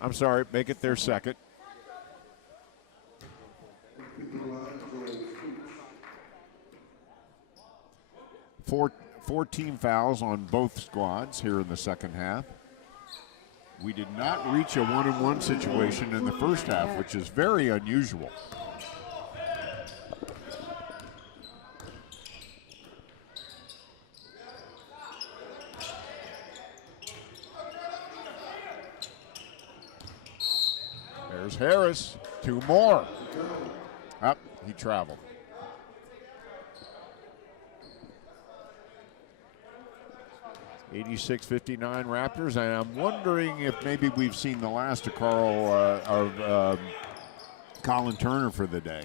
I'm sorry, make it their second. Four team fouls on both squads here in the second half. We did not reach a 1-on-1 situation in the first half, which is very unusual. There's Harris, 2 more. Up, he traveled. '86-59 Raptors, and I'm wondering if maybe we've seen the last of Colin Turner for the day.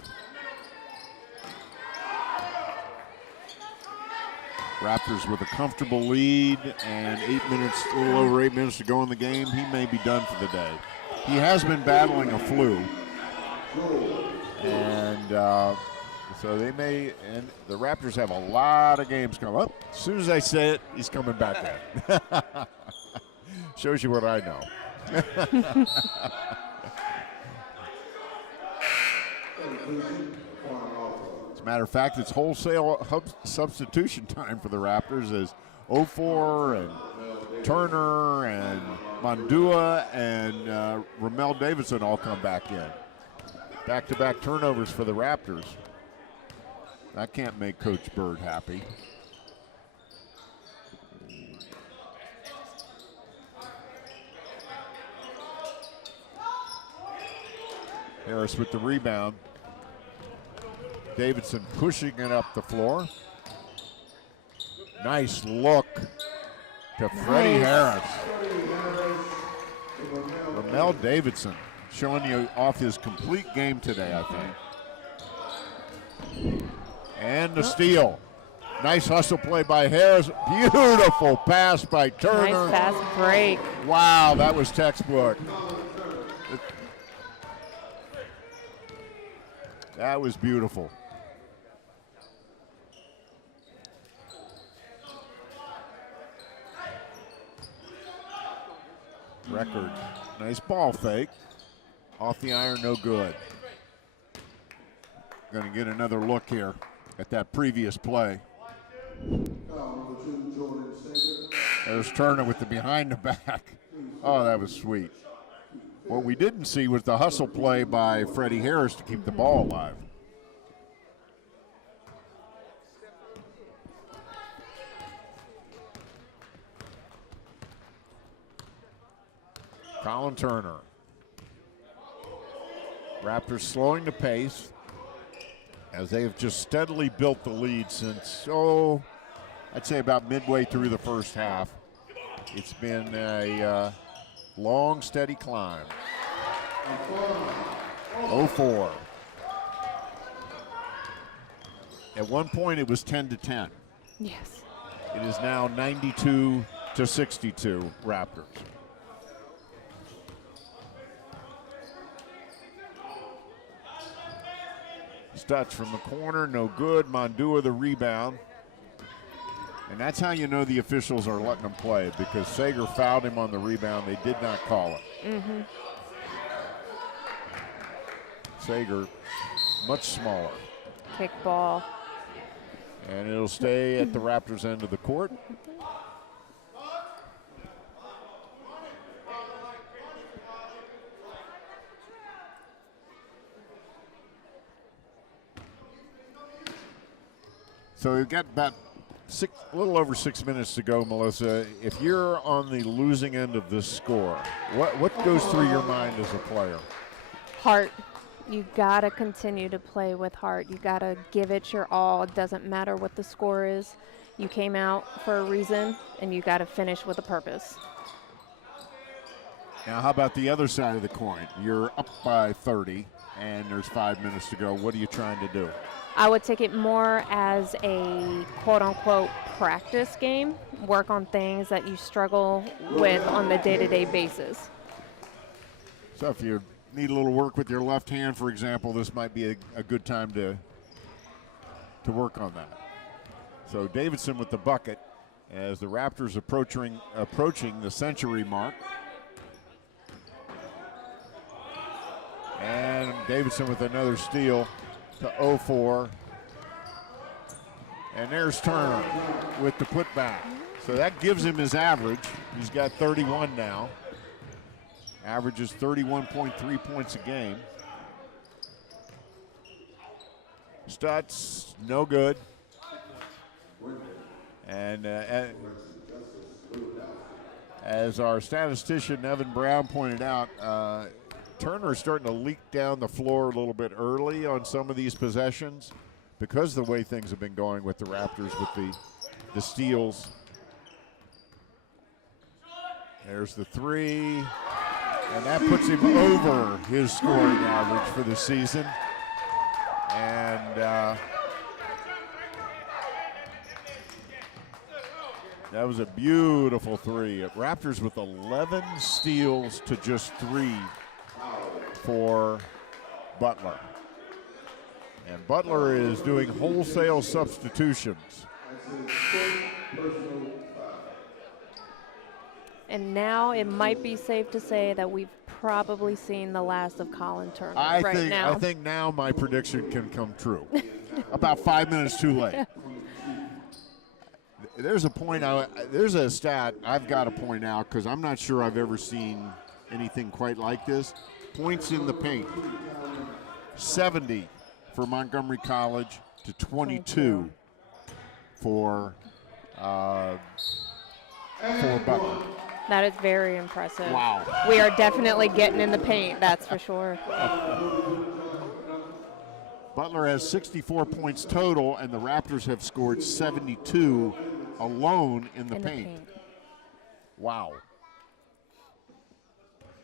Raptors with a comfortable lead and a little over 8 minutes to go in the game. He may be done for the day. He has been battling a flu, and so they may, and the Raptors have a lot of games coming up. As soon as I say it, he's coming back in. Shows you what I know. As a matter of fact, it's wholesale substitution time for the Raptors as Ofor and Turner and Mondua and Ramel Davidson all come back in. Back-to-back turnovers for the Raptors. That can't make Coach Bird happy. Harris with the rebound. Davidson pushing it up the floor. Nice look to Freddie Harris. Ramel Davidson showing you off his complete game today, I think. And the steal. Nice hustle play by Harris. Beautiful pass by Turner. Nice fast break. Wow, that was textbook. That was beautiful. Record. Nice ball fake. Off the iron, no good. Going to get another look here at that previous play. There's Turner with the behind the back. Oh, that was sweet. What we didn't see was the hustle play by Freddie Harris to keep the ball alive. Colin Turner. Raptors slowing the pace as they have just steadily built the lead since, I'd say about midway through the first half. It's been a long, steady climb. 0-4. At one point, it was 10-10. Yes. It is now 92-62 Raptors. Stutz from the corner, no good. Mondua the rebound. And that's how you know the officials are letting them play, because Sager fouled him on the rebound. They did not call it. Mm-hmm. Sager, much smaller. kickball. And it'll stay at the Raptors' end of the court. So we've got about a little over 6 minutes to go, Melissa. If you're on the losing end of this score, what goes through your mind as a player? Heart. You gotta continue to play with heart. You gotta give it your all. It doesn't matter what the score is. You came out for a reason, and you gotta finish with a purpose. Now, how about the other side of the coin? You're up by 30, and there's 5 minutes to go. What are you trying to do? I would take it more as a quote-unquote practice game. Work on things that you struggle with on the day-to-day basis. So if you need a little work with your left hand, for example, this might be a good time to work on that. So Davidson with the bucket as the Raptors approaching the century mark. And Davidson with another steal to 0-4. And there's Turner with the putback. So that gives him his average. He's got 31 now. Averages 31.3 points a game. Stutz, no good. And as our statistician Evan Brown pointed out, Turner is starting to leak down the floor a little bit early on some of these possessions because of the way things have been going with the Raptors with the steals. There's the three. And that puts him over his scoring average for the season. And that was a beautiful three. Raptors with 11 steals to just 3 for Butler. And Butler is doing wholesale substitutions. And now it might be safe to say that we've probably seen the last of Colin Turner now. I think now my prediction can come true. About 5 minutes too late. There's a stat I've got to point out because I'm not sure I've ever seen anything quite like this. Points in the paint. 70 for Montgomery College to 22 for Butler. That is very impressive. Wow. We are definitely getting in the paint, that's for sure. Butler has 64 points total, and the Raptors have scored 72 alone in the paint. Wow.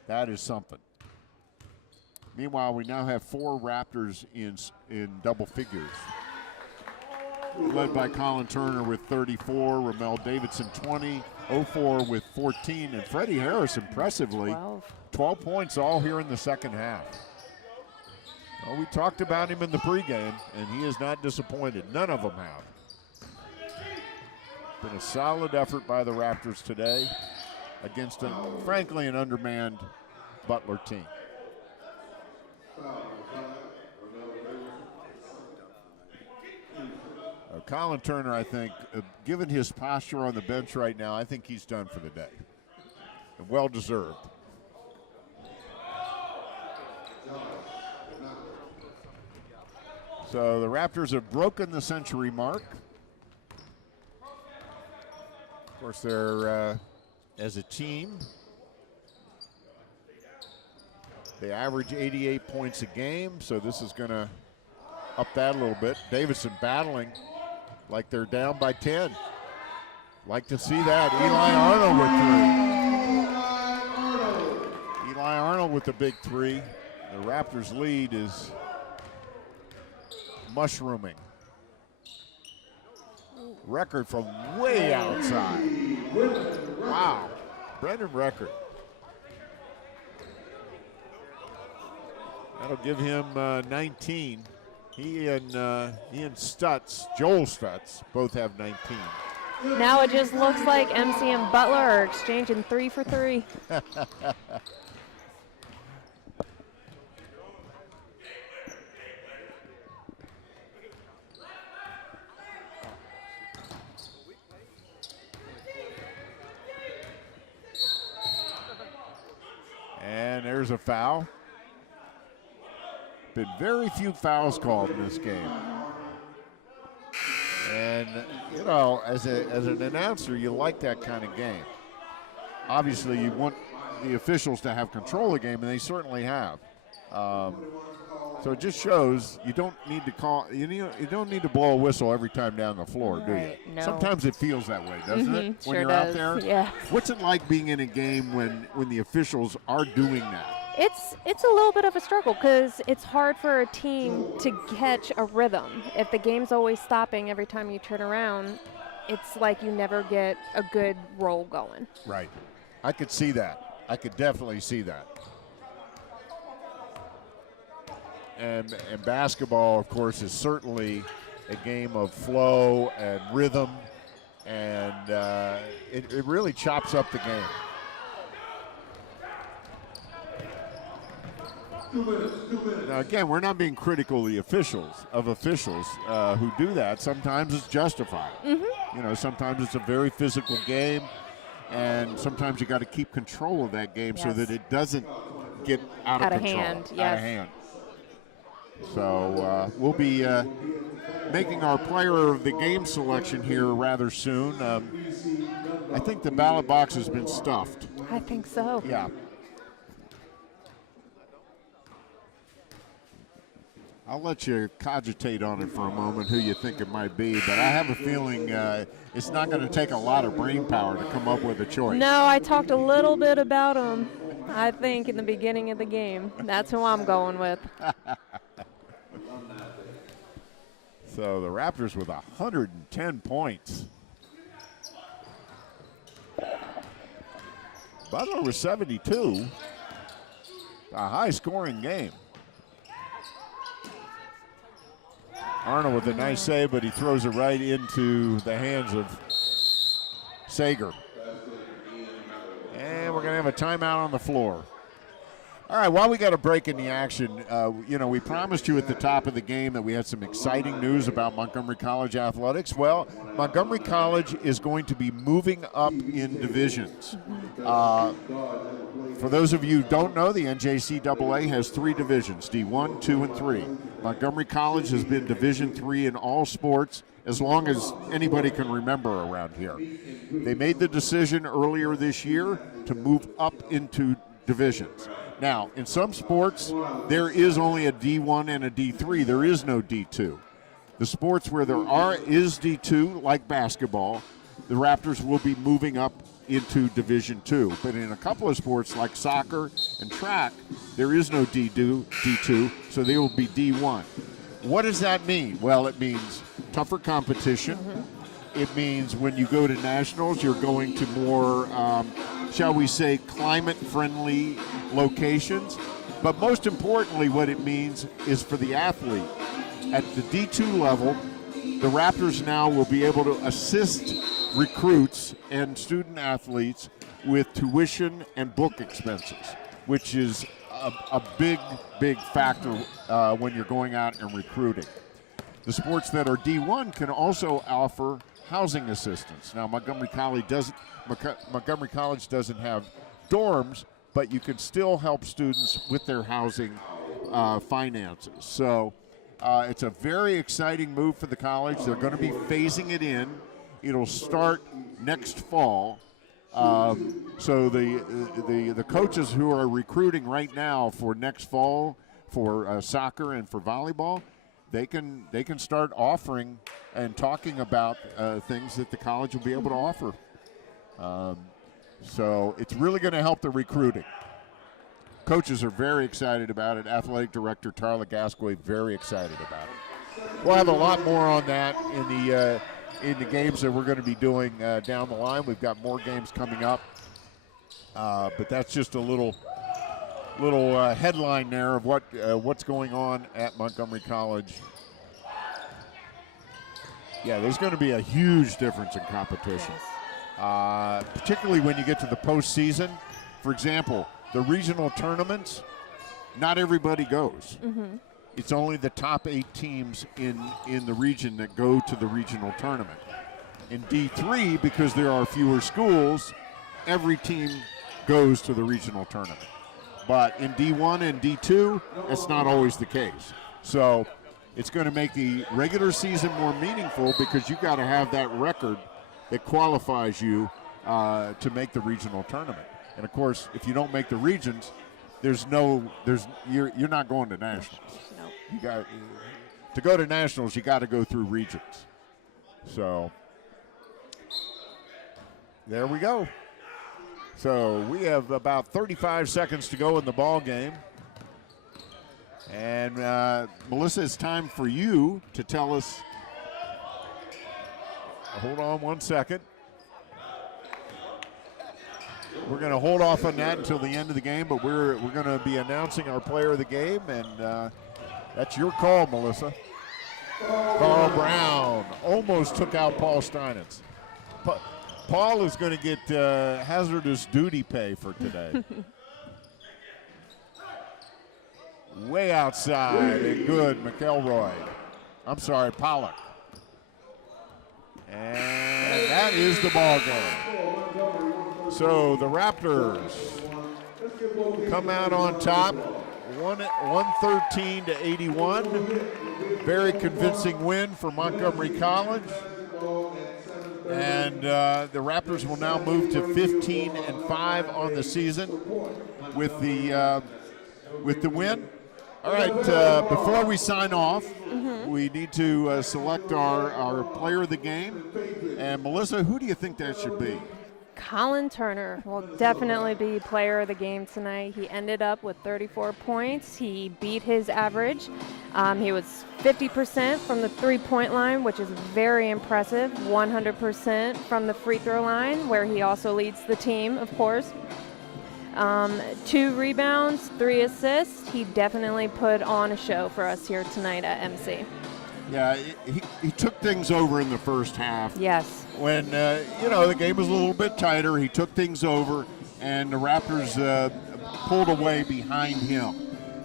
That is something. Meanwhile, we now have 4 Raptors in double figures. Led by Colin Turner with 34, Ramel Davidson 20, 0-4 with 14, and Freddie Harris impressively 12 points all here in the second half. Well, we talked about him in the pregame, and he is not disappointed. None of them have. Been a solid effort by the Raptors today against, frankly, an undermanned Butler team. Colin Turner, I think, given his posture on the bench right now, I think he's done for the day. Well deserved. So the Raptors have broken the century mark. Of course, they're, as a team, they average 88 points a game, so this is going to up that a little bit. Davidson battling like they're down by 10. Like to see that. Eli Arnold with 3. Eli Arnold with the big 3. The Raptors' lead is mushrooming. Record from way outside. Wow. Brendan Record. That'll give him 19. He and Stutz, Joel Stutz, both have 19. Now it just looks like MC and Butler are exchanging 3 for 3. there's a foul. Been very few fouls called in this game. And, you know, as an announcer, you like that kind of game. Obviously, you want the officials to have control of the game, and they certainly have. So it just shows you don't need to call. You don't need to blow a whistle every time down the floor, do you? No. Sometimes it feels that way, doesn't it? When Sure you're does. out there. Yeah. What's it like being in a game when the officials are doing that? It's a little bit of a struggle because it's hard for a team to catch a rhythm. If the game's always stopping every time you turn around, it's like you never get a good roll going. Right. I could see that. I could definitely see that. And basketball, of course, is certainly a game of flow and rhythm, and it really chops up the game. 2 minutes. Now, again, we're not being critical of the officials who do that. Sometimes it's justified. You know, sometimes it's a very physical game, and sometimes you got to keep control of that game so that it doesn't get out of control. Hand, Out yes. of hand. So we'll be making our player of the game selection here rather soon. I think the ballot box has been stuffed. I think so. Yeah. I'll let you cogitate on it for a moment, who you think it might be, but I have a feeling it's not going to take a lot of brain power to come up with a choice. No, I talked a little bit about him, I think, in the beginning of the game. That's who I'm going with. So the Raptors with 110 points. Butler with 72. A high-scoring game. Arnold with a nice save, but he throws it right into the hands of Sager. And we're going to have a timeout on the floor. All right, while we got a break in the action, you know, we promised you at the top of the game that we had some exciting news about Montgomery College athletics. Well, Montgomery College is going to be moving up in divisions. For those of you who don't know, the NJCAA has 3 divisions, D1, 2, and 3. Montgomery College has been Division III in all sports as long as anybody can remember around here. They made the decision earlier this year to move up into divisions. Now, in some sports, there is only a D1 and a D3. There is no D2. The sports where there is D2, like basketball, the Raptors will be moving up into Division II. But in a couple of sports like soccer and track, there is no D2, so they will be D1. What does that mean? Well, it means tougher competition. It means when you go to nationals, you're going to more, shall we say, climate-friendly locations. But most importantly, what it means is for the athlete. At the D2 level, the Raptors now will be able to assist recruits and student athletes with tuition and book expenses, which is a big, big factor when you're going out and recruiting. The sports that are D1 can also offer housing assistance. Now, Montgomery College doesn't have dorms, but you can still help students with their housing finances. So it's a very exciting move for the college. They're going to be phasing it in. It'll start next fall. So the coaches who are recruiting right now for next fall for soccer and for volleyball, they can start offering and talking about things that the college will be able to offer. So it's really going to help the recruiting. Coaches are very excited about it. Athletic Director Tarla Gasquet very excited about it. We'll have a lot more on that in the games that we're going to be doing down the line. We've got more games coming up, but that's just a little headline there of what's going on at Montgomery College. Yeah, there's going to be a huge difference in competition, particularly when you get to the postseason. For example, the regional tournaments, not everybody goes. It's only the top 8 teams in the region that go to the regional tournament. In D3, because there are fewer schools, every team goes to the regional tournament. But in D1 and D2, it's not always the case. So it's going to make the regular season more meaningful because you got to have that record that qualifies you to make the regional tournament. And of course, if you don't make the regions, you're not going to nationals. Nope. You got to go to nationals. You got to go through regions. So there we go. So we have about 35 seconds to go in the ball game. And Melissa, it's time for you to tell us. Hold on one second. We're going to hold off on that until the end of the game, but we're going to be announcing our player of the game, and that's your call, Melissa. Carl Brown almost took out Paul Steinitz. Paul is going to get hazardous duty pay for today. Way outside and good, McElroy. I'm sorry, Pollock. And that is the ball game. So the Raptors come out on top, 113 to 81. Very convincing win for Montgomery College. And the Raptors will now move to 15-5 on the season with the win. All right, before we sign off, we need to select our player of the game. And Melissa, who do you think that should be? Colin Turner will definitely be player of the game tonight. He ended up with 34 points. He beat his average. He was 50% from the three-point line, which is very impressive. 100% from the free throw line, where he also leads the team, of course. 2 rebounds, 3 assists. He definitely put on a show for us here tonight at MC. Yeah, he took things over in the first half. Yes. When, the game was a little bit tighter, he took things over, and the Raptors pulled away behind him.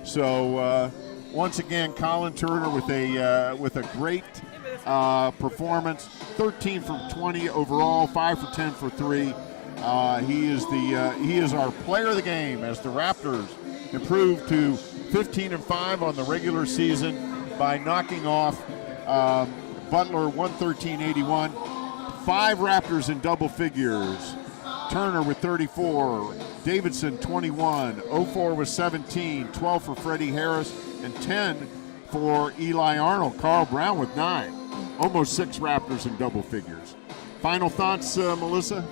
So, once again, Colin Turner with a great performance, 13 from 20 overall, 5 for 10 for 3. He is our player of the game as the Raptors improve to 15-5 on the regular season by knocking off Butler 113-81. 5 Raptors in double figures. Turner with 34, Davidson 21, 04 with 17, 12 for Freddie Harris, and 10 for Eli Arnold. Carl Brown with 9. Almost 6 Raptors in double figures. Final thoughts, Melissa?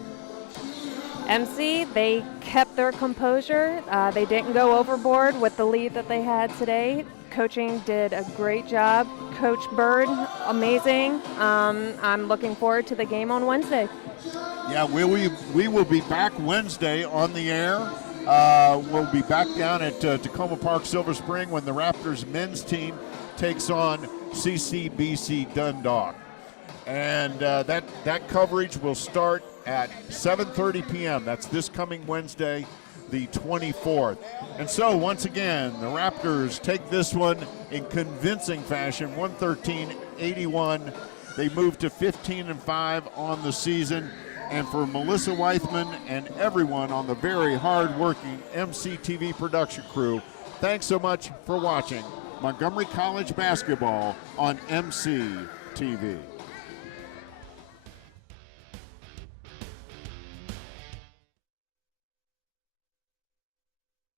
MC, they kept their composure. They didn't go overboard with the lead that they had today. Coaching did a great job. Coach Bird, amazing. I'm looking forward to the game on Wednesday. Yeah, we will be back Wednesday on the air. We'll be back down at Tacoma Park, Silver Spring, when the Raptors men's team takes on CCBC Dundalk. And that coverage will start at 7:30 p.m. That's this coming Wednesday, the 24th. And so, once again, the Raptors take this one in convincing fashion, 113-81. They move to 15-5 on the season. And for Melissa Weithman and everyone on the very hard-working MCTV production crew, thanks so much for watching Montgomery College basketball on MCTV.